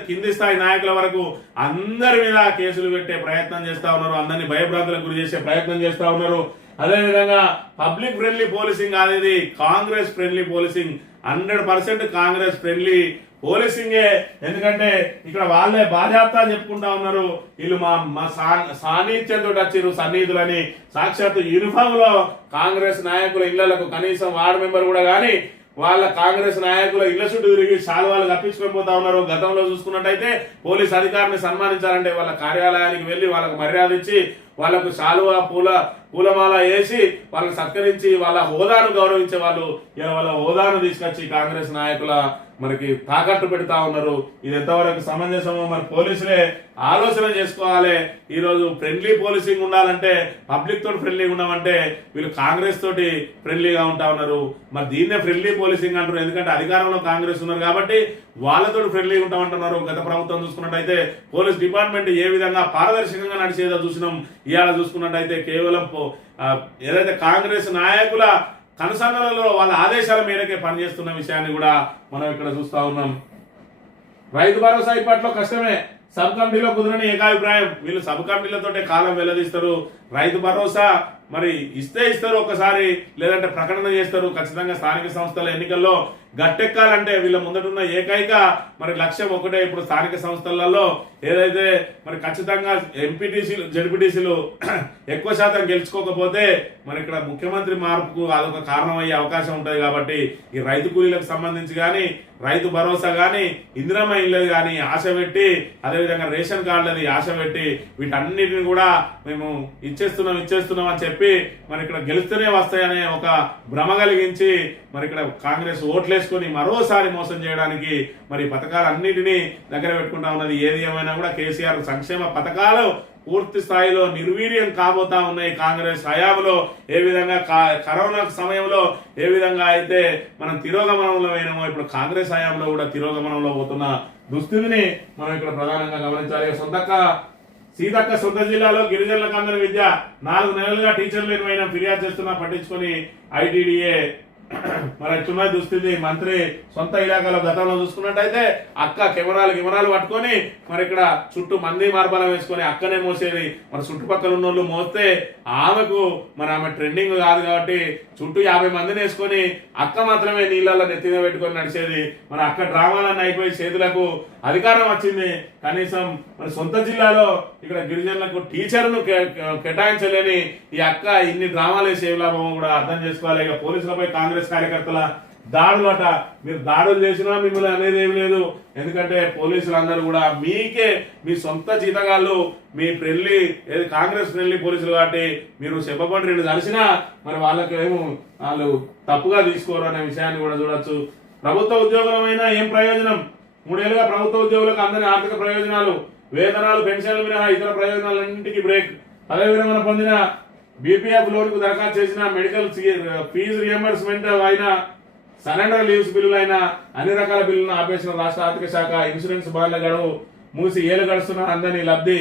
కింది స్థాయి నాయకుల వరకు అందరి మీద కేసులు పెట్టే ప్రయత్నం చేస్తా ఉన్నారు. అందరినీ భయభ్రాంతులకు గురి చేసే ప్రయత్నం చేస్తా ఉన్నారు. అదేవిధంగా పబ్లిక్ ఫ్రెండ్లీ పోలీసింగ్ అనేది Congress friendly policing, 100% Congress friendly పోలీసింగే. ఎందుకంటే ఇక్కడ వాళ్ళే బాధ్యత చెప్పుకుంటా ఉన్నారు, వీళ్ళు మా సాన్నిధ్యంతో వచ్చారు సన్నిహితులని. సాక్షాత్ యూనిఫామ్ లో కాంగ్రెస్ నాయకుల ఇళ్లకు కనీసం వార్డు మెంబర్ కూడా గాని వాళ్ళ కాంగ్రెస్ నాయకుల ఇళ్ల చుట్టూ తిరిగి శాలువాలు కప్పించుకొని పోతా ఉన్నారు. గతంలో చూసుకున్నట్టయితే పోలీస్ అధికారిని సన్మానించాలంటే వాళ్ళ కార్యాలయానికి వెళ్లి వాళ్ళకు మర్యాద ఇచ్చి వాళ్ళకు శాలువా పూలమాల వేసి వాళ్ళని సత్కరించి వాళ్ళ హోదాను గౌరవించే వాళ్ళు వాళ్ళ హోదాను తీసుకొచ్చి కాంగ్రెస్ నాయకుల మనకి తాకట్టు పెడతా ఉన్నారు. ఇది ఎంతవరకు సమంజసమో మరి పోలీసులే ఆలోచన చేసుకోవాలి. ఈ రోజు ఫ్రెండ్లీ పోలీసింగ్ ఉండాలంటే, పబ్లిక్ తోటి ఫ్రెండ్లీగా ఉన్నామంటే వీళ్ళు కాంగ్రెస్ తోటి ఫ్రెండ్లీగా ఉంటా ఉన్నారు. మరి దీన్నే ఫ్రెండ్లీ పోలీసింగ్ అంటారు. ఎందుకంటే అధికారంలో కాంగ్రెస్ ఉన్నారు కాబట్టి వాళ్ళతో ఫ్రెండ్లీగా ఉంటామంటున్నారు. గత ప్రభుత్వం చూసుకున్నట్టయితే పోలీస్ డిపార్ట్మెంట్ ఏ విధంగా పారదర్శకంగా నడిచేదో చూసినాం. ఇవాళ చూసుకున్నట్టయితే కేవలం ఏదైతే కాంగ్రెస్ నాయకుల కనుసన్నలలో వాళ్ళ ఆదేశాల మేరకే పనిచేస్తున్న విషయాన్ని కూడా మనం ఇక్కడ చూస్తా ఉన్నాం. రైతు భరోసా ఇప్పట్లో కష్టమే, సబ్ కమిటీలో కుదరని ఏకాభిప్రాయం. వీళ్ళు సబ్ కమిటీలతోటే కాలం వెల్లదీస్తారు. రైతు భరోసా మరి ఇస్తారు ఒక్కసారి, లేదంటే ప్రకటన చేస్తారు. ఖచ్చితంగా స్థానిక సంస్థల ఎన్నికల్లో గట్టెక్కాలంటే వీళ్ళ ముందటున్న ఏకైక మరి లక్ష్యం ఒకటే. ఇప్పుడు స్థానిక సంస్థలలో ఏదైతే మరి ఖచ్చితంగా ఎంపీటీసీలు జడ్పీటీసీలు ఎక్కువ శాతం గెలుచుకోకపోతే మరి ఇక్కడ ముఖ్యమంత్రి మార్పుకు అదొక కారణం అయ్యే అవకాశం ఉంటుంది. కాబట్టి ఈ రైతు కూలీలకు సంబంధించి కానీ, రైతు భరోసా కానీ, ఇందిరమ్మ ఇళ్ళది కానీ ఆశ పెట్టి, అదేవిధంగా రేషన్ కార్డులది ఆశ పెట్టి వీటన్నిటిని కూడా మేము ఇచ్చేస్తున్నాం అని చెప్పి మరి ఇక్కడ గెలుస్తూనే వస్తాయనే ఒక భ్రమ కలిగించి మరి ఇక్కడ కాంగ్రెస్ ఓట్లేసి వేసుకొని మరోసారి మోసం చేయడానికి మరి పథకాలన్నిటినీ దగ్గర పెట్టుకుంటా ఉన్నది. ఏది ఏమైనా కూడా కేసీఆర్ సంక్షేమ పథకాలు పూర్తి స్థాయిలో నిర్వీర్యం కాబోతా ఉన్నాయి. కాంగ్రెస్ హయాంలో ఏ విధంగా కరోనా సమయంలో ఏ విధంగా అయితే మనం తిరోగమనంలో అయినామో ఇప్పుడు కాంగ్రెస్ హయాంలో కూడా తిరోగమనంలో పోతున్న దుస్థితిని మనం ఇక్కడ ప్రధానంగా గమనించాలి. సీతక్క సొంత జిల్లాలో గిరిజనులకు అందని విద్య 4 నెలలుగా టీచర్లు ఏమైనా ఫిర్యాదు చేస్తున్నా పట్టించుకొని ఐటీడీఏ మరి ఎట్లున్న దుస్థితి. మంత్రి సొంత ఇలాకాలో గతంలో చూసుకున్నట్టయితే అక్క కెమెరాలు పట్టుకొని మరి ఇక్కడ చుట్టూ మంది మార్బలం వేసుకొని అక్కనే మోసేది. మరి చుట్టుపక్కల ఉన్న వాళ్ళు మోస్తే ఆమెకు మరి ఆమె ట్రెండింగ్ కాదు కాబట్టి చుట్టూ 50 మందిని వేసుకొని అక్క మాత్రమే నీళ్ళల్లో నెత్తిన పెట్టుకొని నడిచేది. మరి అక్క డ్రామాలన్నీ అయిపోయి చేతులకు అధికారం వచ్చింది. కనీసం మరి సొంత జిల్లాలో ఇక్కడ గిరిజనులకు టీచర్ను కేటాయించలేని ఈ అక్క ఇన్ని డ్రామాలు వేసే లాభం కూడా అర్థం చేసుకోవాలి. ఇక పోలీసులపై కాంగ్రెస్ కార్యకర్తల దాడులట. మీరు దాడులు చేసినా మిమ్మల్ని అనేది ఏం లేదు. ఎందుకంటే పోలీసులు అందరూ కూడా మీకే మీ సొంత జీతగాళ్ళు మీ పెళ్లి ఏది కాంగ్రెస్ పెళ్లి పోలీసులు కాబట్టి మీరు చెప్పకుండా 2 కలిసినా మరి వాళ్ళకేమో వాళ్ళు తప్పుగా తీసుకోరు అనే విషయాన్ని కూడా చూడొచ్చు. ప్రభుత్వ ఉద్యోగులమైనా ఏం ప్రయోజనం? 3 ఏళ్లుగా ప్రభుత్వ ఉద్యోగులకు అందని ఆర్థిక ప్రయోజనాలు, వేతనాలు, పెన్షన్లు మినహా ఇతర ప్రయోజనాలన్నింటికీ బ్రేక్. పదవి విరమణ పొందిన బీపీఎఫ్ లోన్ కు దరఖాస్తు చేసిన మెడికల్ ఫీజు రియంబర్స్మెంట్ అయినా సరెండర్ లీవ్స్ బిల్లులు అయినా అన్ని రకాల బిల్లులను ఆపేసిన రాష్ట్ర ఆర్థిక శాఖ. ఇన్సూరెన్స్ బాండ్ల గడువు మూసి ఏళ్లు గడుస్తున్న అందని లబ్ధి.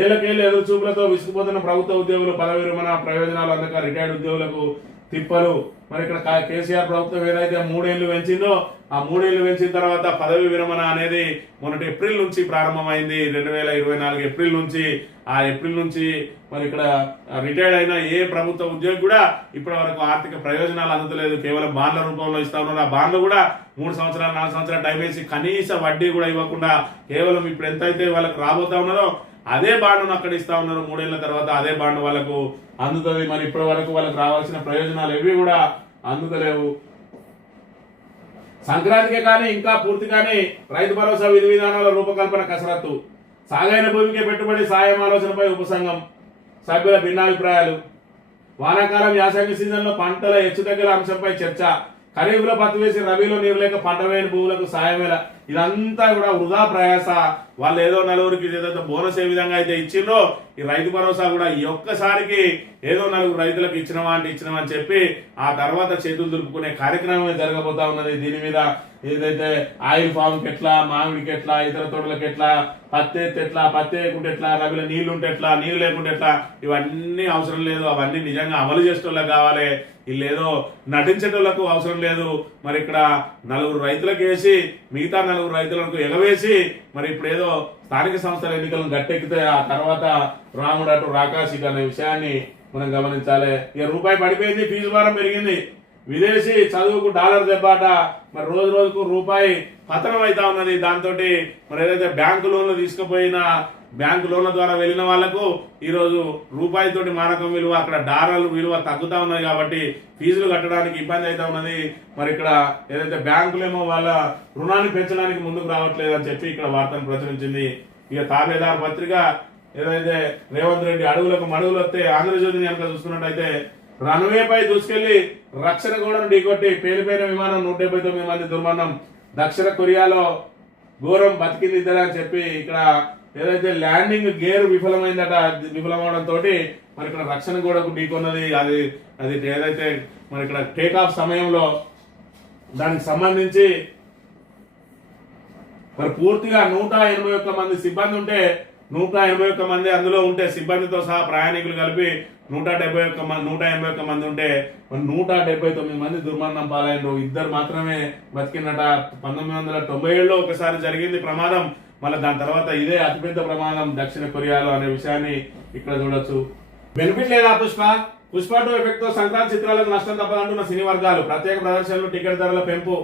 ఏళ్లకేళ్లు ఎదురు చూపులతో విసుకుపోతున్న ప్రభుత్వ ఉద్యోగులు పదవి విరమణ ప్రయోజనాలు అందక రిటైర్డ్ ఉద్యోగులకు తిప్పలు. మరి ఇక్కడ కేసీఆర్ ప్రభుత్వం ఏదైతే 3 ఏళ్లు పెంచిందో ఆ 3 ఏళ్లు పెంచిన తర్వాత పదవి విరమణ అనేది మొన్నటి ఏప్రిల్ నుంచి ప్రారంభమైంది. 2024 ఏప్రిల్ నుంచి. ఆ ఏప్రిల్ నుంచి మరి ఇక్కడ రిటైర్డ్ అయిన ఏ ప్రభుత్వ ఉద్యోగి కూడా ఇప్పటి వరకు ఆర్థిక ప్రయోజనాలు అందుతలేదు. కేవలం బాండ్ల రూపంలో ఇస్తా ఉన్నారు. ఆ బాండ్లు కూడా 3 సంవత్సరాలు 4 సంవత్సరాలు టైం వేసి కనీస వడ్డీ కూడా ఇవ్వకుండా కేవలం ఇప్పుడు ఎంతైతే వాళ్ళకి రాబోతా ఉన్నదో అదే బాండ్ను అక్కడ ఇస్తా ఉన్నారు. 3 ఏళ్ల తర్వాత అదే బాండ్ వాళ్ళకు అందుతుంది. మరి ఇప్పటి వరకు వాళ్ళకి రావాల్సిన ప్రయోజనాలు ఏవి కూడా అందుతలేవు. సంక్రాంతికే కానీ ఇంకా పూర్తిగానే రైతు భరోసా విధి విధానాల రూపకల్పన కసరత్తు. సాగైన భూమికే పెట్టుబడి సాయం ఆలోచనపై ఉపసంఘం సభ్యుల భిన్నాభిప్రాయాలు. వానాకాలం యాసంగి సీజన్లో పంటల హెచ్చుతగ్గుల అంశంపై చర్చ. ఖరీఫ్లో పత్తి వేసి రబీలో నీరు లేక పంట వేయని భూములకు సాయమేలా. ఇదంతా కూడా వృధా ప్రయాస. వాళ్ళు ఏదో నలుగురికి ఏదైతే బోనస్ ఏ విధంగా అయితే ఇచ్చిందో ఈ రైతు భరోసా కూడా ఈ ఒక్కసారికి ఏదో 4 రైతులకు ఇచ్చినవా అని చెప్పి ఆ తర్వాత చేతులు దులుపుకునే కార్యక్రమమే జరగబోతా ఉన్నది. దీని మీద ఏదైతే ఆయిల్ ఫామ్ కి ఎట్లా, మామిడికి ఎట్లా, ఇతర తోటలకు ఎట్లా, పత్తి ఎట్లా, పత్తి వేయకుంటే ఎట్లా, రబీలో నీళ్లు ఉంటే ఎట్లా, నీళ్లు లేకుంటే ఎట్లా, ఇవన్నీ అవసరం లేదు. అవన్నీ నిజంగా అమలు చేసేటోళ్ళకి కావాలి. వీళ్ళేదో నటించేటోళ్లకు అవసరం లేదు. మరి ఇక్కడ 4 రైతులకు వేసి మిగతా 4 రైతులకు ఎగవేసి మరి ఇప్పుడు ఏదో స్థానిక సంస్థల ఎన్నికలను గట్టెక్కితే ఆ తర్వాత రాముడు అటు రాకాశిక అనే విషయాన్ని మనం గమనించాలి. ఇక రూపాయి పడిపోయింది, ఫీజు భారం పెరిగింది. విదేశీ చదువుకు డాలర్ దెబ్బాట. మరి రోజు రోజుకు రూపాయి పతనం అవుతా ఉన్నది. దాంతో మరి ఏదైతే బ్యాంకు లోన్లు తీసుకుపోయిన బ్యాంకు లోన్ల ద్వారా వెళ్ళిన వాళ్లకు ఈ రోజు రూపాయితోటి మారకం విలువ అక్కడ డాలర్ల విలువ తగ్గుతా ఉన్నది కాబట్టి ఫీజులు కట్టడానికి ఇబ్బంది అవుతా ఉన్నది. మరి ఇక్కడ ఏదైతే బ్యాంకులేమో వాళ్ళ రుణాన్ని పెంచడానికి ముందుకు రావట్లేదు అని చెప్పి ఇక్కడ వార్తను ప్రచురించింది. ఇక తాబేదారు పత్రిక ఏదైతే రేవంత్ రెడ్డి అడుగులకు మడుగులు వస్తే ఆంధ్రజ్యోతిని కనుక చూస్తున్నట్టయితే రన్వేపై దూసుకెళ్లి రక్షణ గోడను ఢీకొట్టి పేలిపోయిన విమానం 179 మంది దుర్మరణం. దక్షిణ కొరియాలో ఘోరం బతికింది ఇద్దరు అని చెప్పి ఇక్కడ ఏదైతే ల్యాండింగ్ గేర్ విఫలమైందట. విఫలమవడంతో మరి ఇక్కడ రక్షణ గోడకు ఢీకొన్నది. అది ఏదైతే మరి ఇక్కడ టేక్ ఆఫ్ సమయంలో దానికి సంబంధించి మరి పూర్తిగా 181 మంది సిబ్బంది ఉంటే 181 మంది అందులో ఉంటే సిబ్బందితో సహా ప్రయాణికులు కలిపి 181 మంది ఉంటే 179 మంది దుర్మరణం పాలైనరు. ఇద్దరు మాత్రమే బతికినట. 1997లో ఒకసారి జరిగింది ప్రమాదం. మళ్ళీ దాని తర్వాత ఇదే అతిపెద్ద ప్రమాదం దక్షిణ కొరియాలో అనే విషయాన్ని ఇక్కడ చూడొచ్చు. బెనిఫిట్ లేదా పుష్ప 2 ఎఫెక్ట్ తో సంక్రాంతి చిత్రాలకు నష్టం తప్పదంటున్న సినీ వర్గాలు. ప్రత్యేక ప్రదర్శనలు, టికెట్ ధరల పెంపు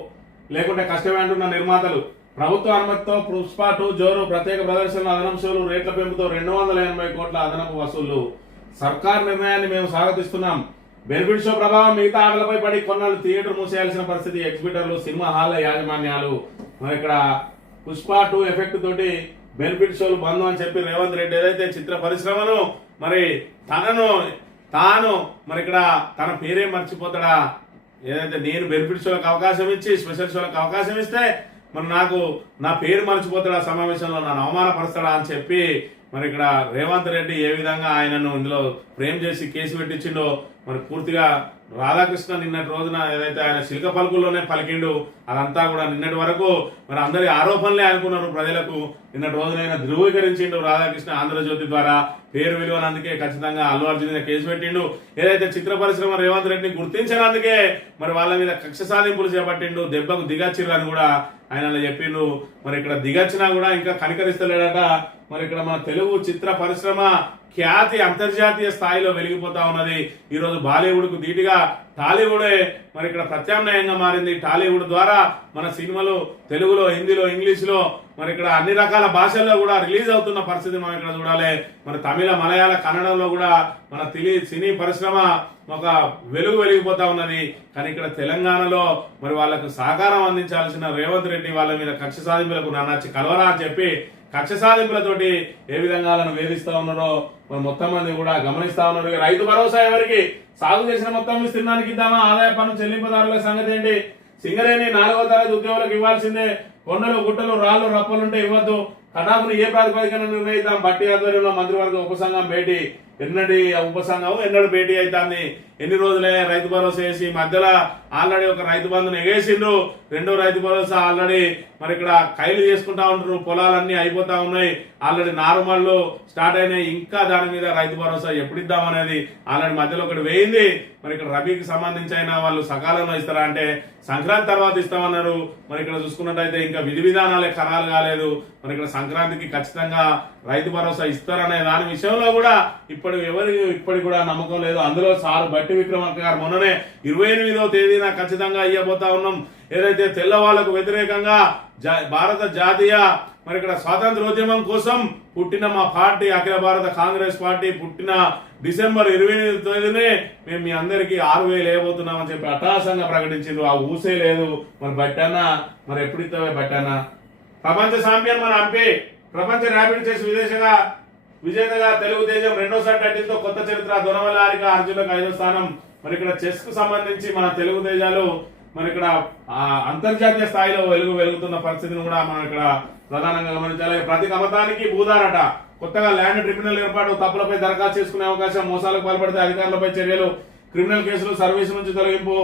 లేకుంటే కష్టమే అంటున్న నిర్మాతలు. ప్రభుత్వ అనుమతితో పుష్ప 2 జోరు. ప్రత్యేక ప్రదర్శనలు, అదనపు షోలు, రేట్ల పెంపుతో 280 కోట్ల అదనపు వసూళ్లు. సర్కార్ నిర్ణయాన్ని మేము స్వాగతిస్తున్నాం. బెనిఫిట్ షో ప్రభావం మిగతా ఆటలపై పడి కొన్నాళ్ళు థియేటర్ మూసేయాల్సిన పరిస్థితి. ఎగ్జిబిటర్లు, సినిమా హాల్ల యాజమాన్యాలు. మరి ఇక్కడ పుష్ప 2 ఎఫెక్ట్ తోటి బెనిఫిట్ షోలు బంద్ అని చెప్పి రేవంత్ రెడ్డి ఏదైతే చిత్ర పరిశ్రమను మరి తాను మరి ఇక్కడ తన పేరే మర్చిపోతాడా ఏదైతే నేను బెనిఫిట్ షోలకు అవకాశం ఇచ్చి స్పెషల్ షోలకు అవకాశం ఇస్తే మరి నాకు నా పేరు మర్చిపోతాడు ఆ సమావేశంలో నన్ను అవమానపరుస్తాడా అని చెప్పి మరి ఇక్కడ రేవంత్ రెడ్డి ఏ విధంగా ఆయనను ఇందులో ఫ్రేమ్ చేసి కేసు పెట్టించిండో మరి పూర్తిగా రాధాకృష్ణ నిన్నటి రోజున ఏదైతే ఆయన శిల్క పలుకుల్లోనే పలికిండు అదంతా కూడా నిన్నటి వరకు మరి అందరి ఆరోపణలే అనుకున్నారు ప్రజలకు. నిన్నటి రోజున ఆయన ధృవీకరించిండు రాధాకృష్ణ ఆంధ్రజ్యోతి ద్వారా పేరు విలువను, అందుకే ఖచ్చితంగా అల్లు అర్జున్ మీద కేసు పెట్టిండు. ఏదైతే చిత్ర పరిశ్రమ రేవంత్ రెడ్డిని గుర్తించినందుకే మరి వాళ్ళ మీద కక్ష సాధింపులు చేపట్టిండు, దెబ్బకు దిగచ్చిర్రు అని కూడా ఆయన చెప్పిండు. మరి ఇక్కడ దిగచ్చినా కూడా ఇంకా కనికరిస్తలేడట. మరి ఇక్కడ మన తెలుగు చిత్ర పరిశ్రమ ఖ్యాతి అంతర్జాతీయ స్థాయిలో వెలిగిపోతా ఉన్నది. ఈరోజు బాలీవుడ్ కు ధీటుగా టాలీవుడే మరి ఇక్కడ ప్రత్యామ్నాయంగా మారింది. టాలీవుడ్ ద్వారా మన సినిమాలు తెలుగులో, హిందీలో, ఇంగ్లీష్ లో మరి ఇక్కడ అన్ని రకాల భాషల్లో కూడా రిలీజ్ అవుతున్న పరిస్థితి మనం ఇక్కడ చూడాలి. మరి తమిళ, మలయాళ, కన్నడంలో కూడా మన సినీ పరిశ్రమ ఒక వెలిగిపోతా ఉన్నది. కానీ ఇక్కడ తెలంగాణలో మరి వాళ్ళకు సహకారం అందించాల్సిన రేవంత్ రెడ్డి వాళ్ళ మీద కక్ష సాధింపులకు నన్ను కలవరా అని చెప్పి కక్ష సాధింపులతోటి ఏ విధంగా వాళ్ళను వేధిస్తా ఉన్నారో మరి మొత్తం మంది కూడా గమనిస్తా ఉన్నారు. రైతు భరోసా ఎవరికి సాగు చేసిన మొత్తం విస్తీర్ణానికి ఇద్దామా? ఆదాయ పన్ను చెల్లింపుదారుల సంగతి ఏంటి? సింగరేణి 4వ తరగతి ఉద్యోగులకు ఇవ్వాల్సిందే. కొండలు, గుట్టలు, రాళ్లు, రప్పలుంటే ఇవ్వద్దు. కటాకును ఏ ప్రాతిపదికన నిర్ణయిద్దాం? బట్టి ఆధ్వర్యంలో మంత్రివర్గ ఉపసంఘం భేటీ. ఎన్నటి ఉపసంఘం ఎన్నడు భేటీ అవుతుంది? ఎన్ని రోజులే రైతు భరోసా వేసి మధ్యలో ఆల్రెడీ ఒక రైతు బంధుని ఎగేసిండ్రు. రెండో రైతు భరోసా ఆల్రెడీ మరి ఇక్కడ కైలు చేసుకుంటా ఉంటారు. పొలాలన్నీ అయిపోతా ఉన్నాయి. ఆల్రెడీ నారుమళ్ళు స్టార్ట్ అయినాయి. ఇంకా దాని మీద రైతు భరోసా ఎప్పుడు ఇద్దామనేది ఆల్రెడీ మధ్యలో ఒకటి వేయింది. మరి ఇక్కడ రబీకి సంబంధించి అయినా వాళ్ళు సకాలంలో ఇస్తారా అంటే సంక్రాంతి తర్వాత ఇస్తామన్నారు. మరి ఇక్కడ చూసుకున్నట్టయితే ఇంకా విధి విధానాలే ఖరాలు కాలేదు. మరి ఇక్కడ సంక్రాంతికి ఖచ్చితంగా రైతు భరోసా ఇస్తారనే దాని విషయంలో కూడా ఇప్పటికి కూడా నమ్మకం లేదు. అందులో సారు బట్టి విక్రమార్క గారు మొన్ననే 28వ తేదీన ఖచ్చితంగా ఇయ్యబోతా ఉన్నాం. ఏదైతే తెల్లవాళ్లకు వ్యతిరేకంగా భారత జాతీయ మరి ఇక్కడ స్వాతంత్రోద్యమం కోసం పుట్టిన మా పార్టీ అఖిల భారత కాంగ్రెస్ పార్టీ పుట్టిన డిసెంబర్ 28వ తేదీనే మేము మీ అందరికి 6,000 వేయబోతున్నామని చెప్పి అట్టహాసంగా ప్రకటించారు. ఆ ఊసే లేదు. మరి బట్టానా మరి ఎప్పుడు ఇస్తావే బట్టానా? ప్రపంచ ఛాంపియన్ మన ఎంపీ, ప్రపంచ ర్యాపిడ్ చెస్ విజేతగా తెలుగు తేజం రెండోసారి టైటిల్తో కొత్త చరిత్ర. దొనవల్లి హారిక అర్జున్లకు 5వ స్థానం. మరి ఇక్కడ చెస్ కు సంబంధించి మన తెలుగు తేజాలు మరి ఇక్కడ అంతర్జాతీయ స్థాయిలో వెలుగుతున్న పరిస్థితిని కూడా మనం ఇక్కడ ప్రధానంగా గమనించాలి. ప్రతి కమతానికి భూదారట. కొత్తగా ల్యాండ్ ట్రిబ్యునల్ ఏర్పాటు. తప్పులపై దరఖాస్తు చేసుకునే అవకాశం. మోసాలకు పాల్పడితే అధికారులపై చర్యలు. క్రిమినల్ కేసులు సర్వీసు నుంచి తొలగింపు.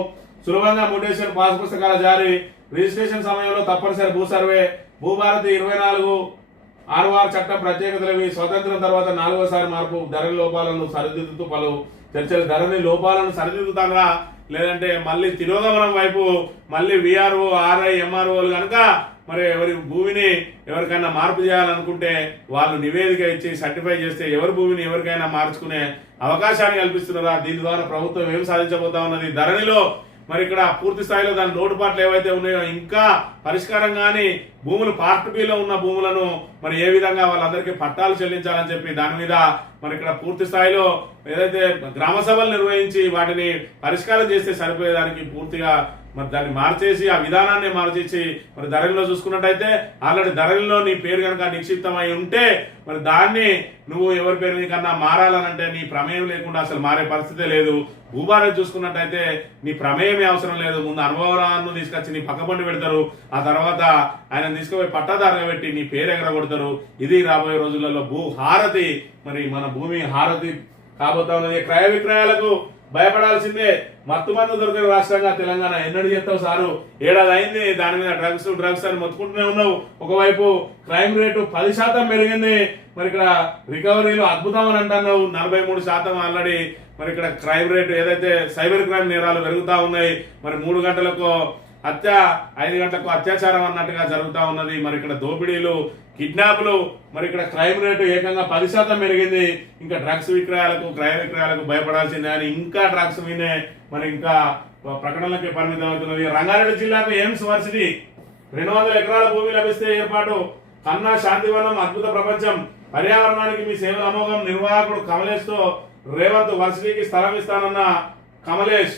సులభంగా మ్యూటేషన్ పాస్ పుస్తకాల జారీ. రిజిస్ట్రేషన్ సమయంలో తప్పనిసరి భూ సర్వే. భూభారతి 24/6 చట్టం ప్రత్యేకతలవి. స్వతంత్రం తర్వాత 4వసారి మార్పు. ధరణి లోపాలను సరిదిద్దుతూ పలు చర్చలు. ధరణి లోపాలను సరిదిద్దుతారా లేదంటే మళ్ళీ తిరోగమనం వైపు మళ్ళీ విఆర్ఓ, ఆర్ఐ, ఎంఆర్ఓలు కనుక మరి ఎవరి భూమిని ఎవరికైనా మార్పు చేయాలనుకుంటే వాళ్ళు నివేదిక ఇచ్చి సర్టిఫై చేస్తే ఎవరి భూమిని ఎవరికైనా మార్చుకునే అవకాశాన్ని కల్పిస్తున్నారా? దీని ద్వారా ప్రభుత్వం ఏం సాధించబోతా ఉన్నది? ధరణిలో మరి ఇక్కడ పూర్తి స్థాయిలో దాని లోటుపాట్లు ఏవైతే ఉన్నాయో ఇంకా పరిష్కారం కానీ భూములు పార్ట్ బిలో ఉన్న భూములను మరి ఏ విధంగా వాళ్ళందరికీ పట్టాలు చెల్లించాలని చెప్పి దాని మీద మరి ఇక్కడ పూర్తి స్థాయిలో ఏదైతే గ్రామ సభలు నిర్వహించి వాటిని పరిష్కారం చేస్తే సరిపోయేదానికి పూర్తిగా మరి దాన్ని మార్చేసి ఆ విధానాన్ని మార్చేసి మరి ధరణిలో చూసుకున్నట్టయితే ఆల్రెడీ ధరణిలో నీ పేరు కనుక నిక్షిప్తమై ఉంటే మరి దాన్ని నువ్వు ఎవరి పేరు కన్నా మారాలనంటే నీ ప్రమేయం లేకుండా అసలు మారే పరిస్థితే లేదు. భూభారతి చూసుకున్నట్టయితే నీ ప్రమేయమే అవసరం లేదు. ముందు అనుభవాలను తీసుకొచ్చి నీ పక్కపండి పెడతారు. ఆ తర్వాత ఆయన తీసుకుపోయి పట్టాదారుగా పెట్టి నీ పేరు ఎగరగొడతారు. ఇది రాబోయే రోజులలో భూ హారతి మరి మన భూమి హారతి కాబోతా ఉన్నది. క్రయ విక్రయాలకు భయపడాల్సిందే. మత్తు మందు దొరికిన రాష్ట్రంగా తెలంగాణ. ఎన్నడూ చెప్తావు సారు? 7 ఏళ్ళు అయింది. దాని మీద డ్రగ్స్ అని మొత్తుకుంటూనే ఉన్నావు. ఒకవైపు క్రైమ్ రేటు 10% పెరిగింది. మరి ఇక్కడ రికవరీలు అద్భుతం అని అంటున్నావు. 43% ఆల్రెడీ మరి ఇక్కడ క్రైమ్ రేటు ఏదైతే సైబర్ క్రైమ్ నేరాలు పెరుగుతా ఉన్నాయి. మరి 3 గంటలకు హత్య, 5 గంటలకు అత్యాచారం అన్నట్టుగా జరుగుతా ఉన్నది. మరి ఇక్కడ దోపిడీలు, కిడ్నాప్లు, మరి ఇక్కడ క్రైమ్ రేటు ఏకంగా 10% పెరిగింది. ఇంకా డ్రగ్స్ విక్రయాలకు, క్రయ విక్రయాలకు భయపడాల్సిందే అని ఇంకా డ్రగ్స్ మీదే మరి ఇంకా ప్రకటనలకి పరిమితం అవుతున్నది. రంగారెడ్డి జిల్లాకు ఎయిమ్స్ వర్సిటీ 200 ఎకరాల భూమి లభిస్తే ఏర్పాటు. కన్నా శాంతివనం అద్భుత ప్రపంచం. పర్యావరణానికి మీ సేవల అమోఘం. నిర్వాహకుడు కమలేష్ తో రేవంత్ వర్సిటీకి స్థలం ఇస్తానన్న కమలేష్.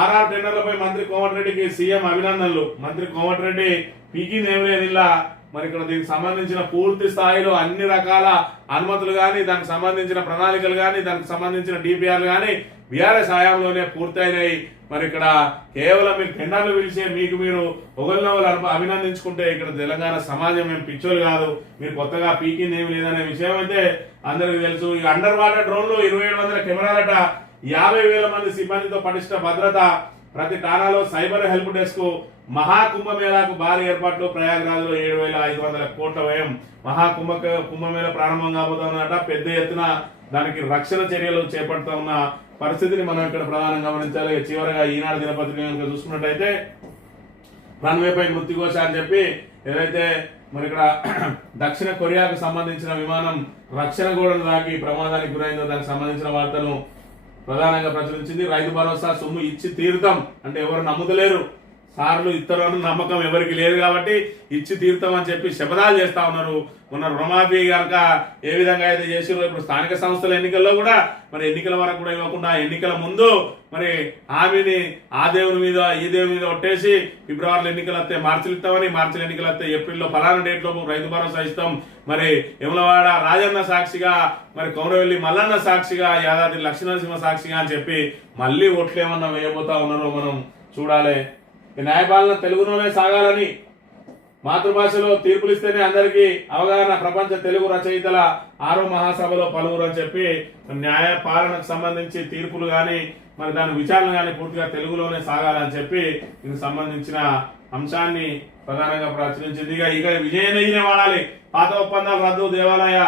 ఆర్ఆర్ టెండర్లపై మంత్రి కోమటిరెడ్డికి సీఎం అభినందనలు. మంత్రి కోమటిరెడ్డి పీకి నేమలేదు. ఇలా మరి ఇక్కడ దీనికి సంబంధించిన పూర్తి స్థాయిలో అన్ని రకాల అనుమతులు కానీ, దానికి సంబంధించిన ప్రణాళికలు కానీ, దానికి సంబంధించిన డిపిఆర్లు కానీ బీఆర్ఎస్ హయాంలోనే పూర్తయినాయి. మరి ఇక్కడ కేవలం మీరు టెండర్లు పిలిచే మీకు మీరు ఒకరినొకరు అభినందించుకుంటే ఇక్కడ తెలంగాణ సమాజం మేము పిచ్చోలు కాదు, మీరు కొత్తగా పీకింది ఏమి లేదనే విషయం అయితే అందరికీ తెలుసు. ఈ అండర్ వాటర్ డ్రోన్లు 2700 కెమెరాలట, 50,000 మంది సిబ్బందితో పటిష్ట భద్రత, ప్రతి ఠాణాలో సైబర్ హెల్ప్ డెస్క్, మహాకుంభమేళాకు భారీ ఏర్పాట్లు, ప్రయాగ్రాజ్ లో 7,500 కోట్ల వ్యయం. కుంభమేళ ప్రారంభం కాబోతున్నట, పెద్ద ఎత్తున దానికి రక్షణ చర్యలు చేపడుతూ ఉన్న పరిస్థితిని మనం ఇక్కడ ప్రధానంగా గమనించాలి. చివరగా ఈనాడు దినపత్రిక కనుక చూసుకున్నట్టయితే రన్వేపై మృత్యుఘోష అని చెప్పి ఏదైతే మరి ఇక్కడ దక్షిణ కొరియాకు సంబంధించిన విమానం రక్షణ గోడను దాకి ప్రమాదానికి గురైందో దానికి సంబంధించిన వార్తను ప్రధానంగా ప్రచురించింది. రైతు భరోసా సొమ్ము ఇచ్చి తీరుతాం అంటే ఎవరు నమ్ముతలేరు, సార్లు ఇతరులను నమ్మకం ఎవరికి లేదు కాబట్టి ఇచ్చి తీరుతాం అని చెప్పి శపథాలు చేస్తా ఉన్నారు. మొన్న రుణమాఫీ కనుక ఏ విధంగా అయితే చేసిరో ఇప్పుడు స్థానిక సంస్థల ఎన్నికల్లో కూడా మరి ఎన్నికల వరకు కూడా ఇవ్వకుండా ఎన్నికల ముందు మరి హామీని ఆ దేవుని మీద ఈ దేవుని మీద ఒట్టేసి ఫిబ్రవరిలో ఎన్నికలు వస్తే మార్చిలు ఇస్తామని, మార్చిలో ఎన్నికలు వస్తే ఏప్రిల్లో ఫలానా డేట్ లోపు రైతు భరోసా ఇస్తాం, మరి యములవాడ రాజన్న సాక్షిగా, మరి కౌరవెల్లి మల్లన్న సాక్షిగా, యాదాద్రి లక్ష్మీనరసింహ సాక్షిగా అని చెప్పి మళ్ళీ ఓట్లు ఏమన్నా వేయబోతా ఉన్నారో మనం చూడాలి. న్యాయపాలన తెలుగులోనే సాగాలని, మాతృభాషలో తీర్పులు ఇస్తేనే అందరికీ అవగాహన, ప్రపంచ తెలుగు రచయితల 6వ మహాసభలో పలువురు అని చెప్పి న్యాయపాలనకు సంబంధించి తీర్పులు కానీ మరి దాని విచారణ కానీ పూర్తిగా తెలుగులోనే సాగాలని చెప్పి దీనికి సంబంధించిన అంశాన్ని ప్రధానంగా ప్రచురించింది. ఇక విజయనయ్యనే వాడాలి, పాత ఒప్పందాలు రద్దు, దేవాలయ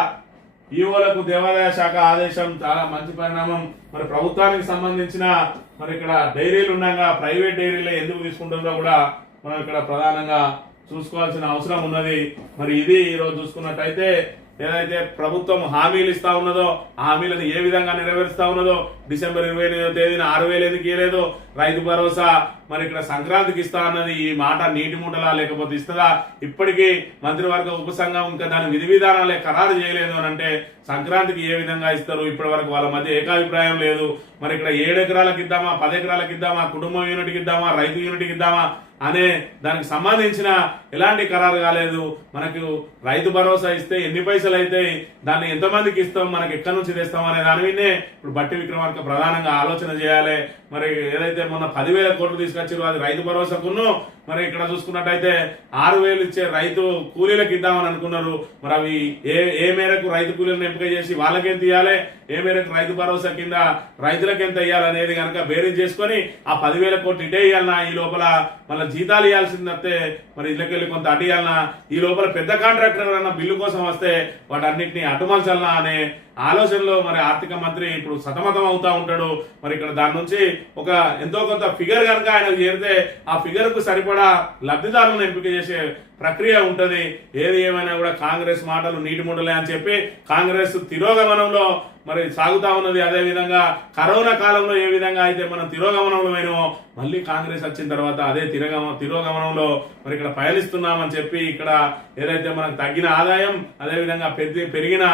ఈవోలకు దేవాదాయ శాఖ ఆదేశం చాలా మంచి పరిణామం. మరి ప్రభుత్వానికి సంబంధించిన మరి ఇక్కడ డైరీలు ఉండగా ప్రైవేట్ డైరీలే ఎందుకు తీసుకుంటుందో కూడా మనం ఇక్కడ ప్రధానంగా చూసుకోవాల్సిన అవసరం ఉన్నది. మరి ఇది ఈరోజు చూసుకున్నట్టయితే ఏదైతే ప్రభుత్వం హామీలు ఇస్తా ఉన్నదో ఆ హామీలను ఏ విధంగా నెరవేరుస్తా ఉన్నదో, డిసెంబర్ 28వ తేదీన 6,000 ఎందుకు ఇవ్వలేదు, రైతు భరోసా మరి ఇక్కడ సంక్రాంతికి ఇస్తా అన్నది ఈ మాట నీటి మూటలా లేకపోతే ఇస్తుందా, ఇప్పటికీ మంత్రివర్గ ఉపసంఘం ఇంకా దాని విధి విధానాలే ఖరారు చేయలేదు అని అంటే సంక్రాంతికి ఏ విధంగా ఇస్తారు, ఇప్పటి వరకు వాళ్ళ మధ్య ఏకాభిప్రాయం లేదు. మరి ఇక్కడ 7 ఎకరాలకు ఇద్దామా, 10 ఎకరాలకు ఇద్దామా, కుటుంబం యూనిట్కి ఇద్దామా, రైతు యూనిట్కి ఇద్దామా అనే దానికి సంబంధించిన ఎలాంటి ఖరారు కాలేదు. మనకు రైతు భరోసా ఇస్తే ఎన్ని పైసలు అయితే దాన్ని ఎంతమందికి ఇస్తాం, మనకి ఎక్కడి నుంచి తెస్తాం అనే దాని మీదే ఇప్పుడు బట్టి విక్రమార్క ప్రధానంగా ఆలోచన చేయాలి. మరి ఏదైతే మొన్న 10,000 కోట్లు తీసుకొచ్చారో అది రైతు భరోసాకును, మరి ఇక్కడ చూసుకున్నట్టయితే 6,000 ఇచ్చే రైతు కూలీలకు ఇద్దామని అనుకున్నారు. మరి అవి ఏ మేరకు రైతు కూలీలను ఎంపిక చేసి వాళ్ళకెంత ఇవ్వాలి, ఏ మేరకు రైతు భరోసా కింద రైతులకు ఎంత ఇవ్వాలనేది కనుక బేరీజ్ చేసుకొని ఆ 10,000 కోట్లు ఇటే ఇవ్వాలన్నా, ఈ లోపల మళ్ళీ జీతాలు ఇవ్వాల్సిందే, మరి ఇళ్ళకెళ్ళి కొంత అటు ఇవ్వాలన్నా, ఈ లోపల పెద్ద కాంట్రాక్టర్ ఎవరన్నా బిల్లు కోసం వస్తే వాటన్నిటిని అటుమల్చాలన్నా అనే ఆలోచనలో మరి ఆర్థిక మంత్రి ఇప్పుడు సతమతం అవుతా ఉంటాడు. మరి ఇక్కడ దాని నుంచి ఒక ఎంతో కొంత ఫిగర్ కనుక ఆయనకు చేరితే ఆ ఫిగర్ కు సరిపడా లబ్ధిదారులను ఎంపిక చేసే ప్రక్రియ ఉంటది. ఏది ఏమైనా కూడా కాంగ్రెస్ మాటలు నీటి మూటలే అని చెప్పి కాంగ్రెస్ తిరోగమనంలో మరి సాగుతా ఉన్నది. అదే విధంగా కరోనా కాలంలో ఏ విధంగా అయితే మనం తిరోగమనంలో అయినామో మళ్ళీ కాంగ్రెస్ వచ్చిన తర్వాత అదే తిరోగమనంలో మరి ఇక్కడ పయనిస్తున్నామని చెప్పి ఇక్కడ ఏదైతే మనకు తగ్గిన ఆదాయం, అదే విధంగా పెరిగిన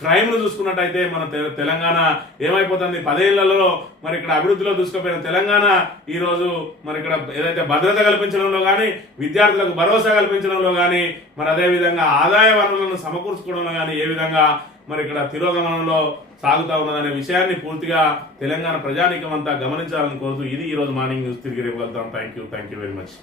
క్రైమ్ ను చూసుకున్నట్టయితే మన తెలంగాణ ఏమైపోతుంది, 10 ఏళ్లలో మరి ఇక్కడ అభివృద్ధిలో దూసుకుపోయిన తెలంగాణ ఈ రోజు మరి ఇక్కడ ఏదైతే భద్రత కల్పించడంలో కానీ, విద్యార్థులకు భరోసా కల్పించడంలో కానీ, మరి అదే విధంగా ఆదాయ వనరులను సమకూర్చుకోవడంలో కానీ ఏ విధంగా మరి ఇక్కడ తిరోగమనంలో సాగుతా ఉన్నదనే విషయాన్ని పూర్తిగా తెలంగాణ ప్రజానీకం అంతా గమనించాలని కోరుతూ ఇది ఈ రోజు మార్నింగ్ న్యూస్. తిరిగి రేపు వెళ్తాం. Thank you very much.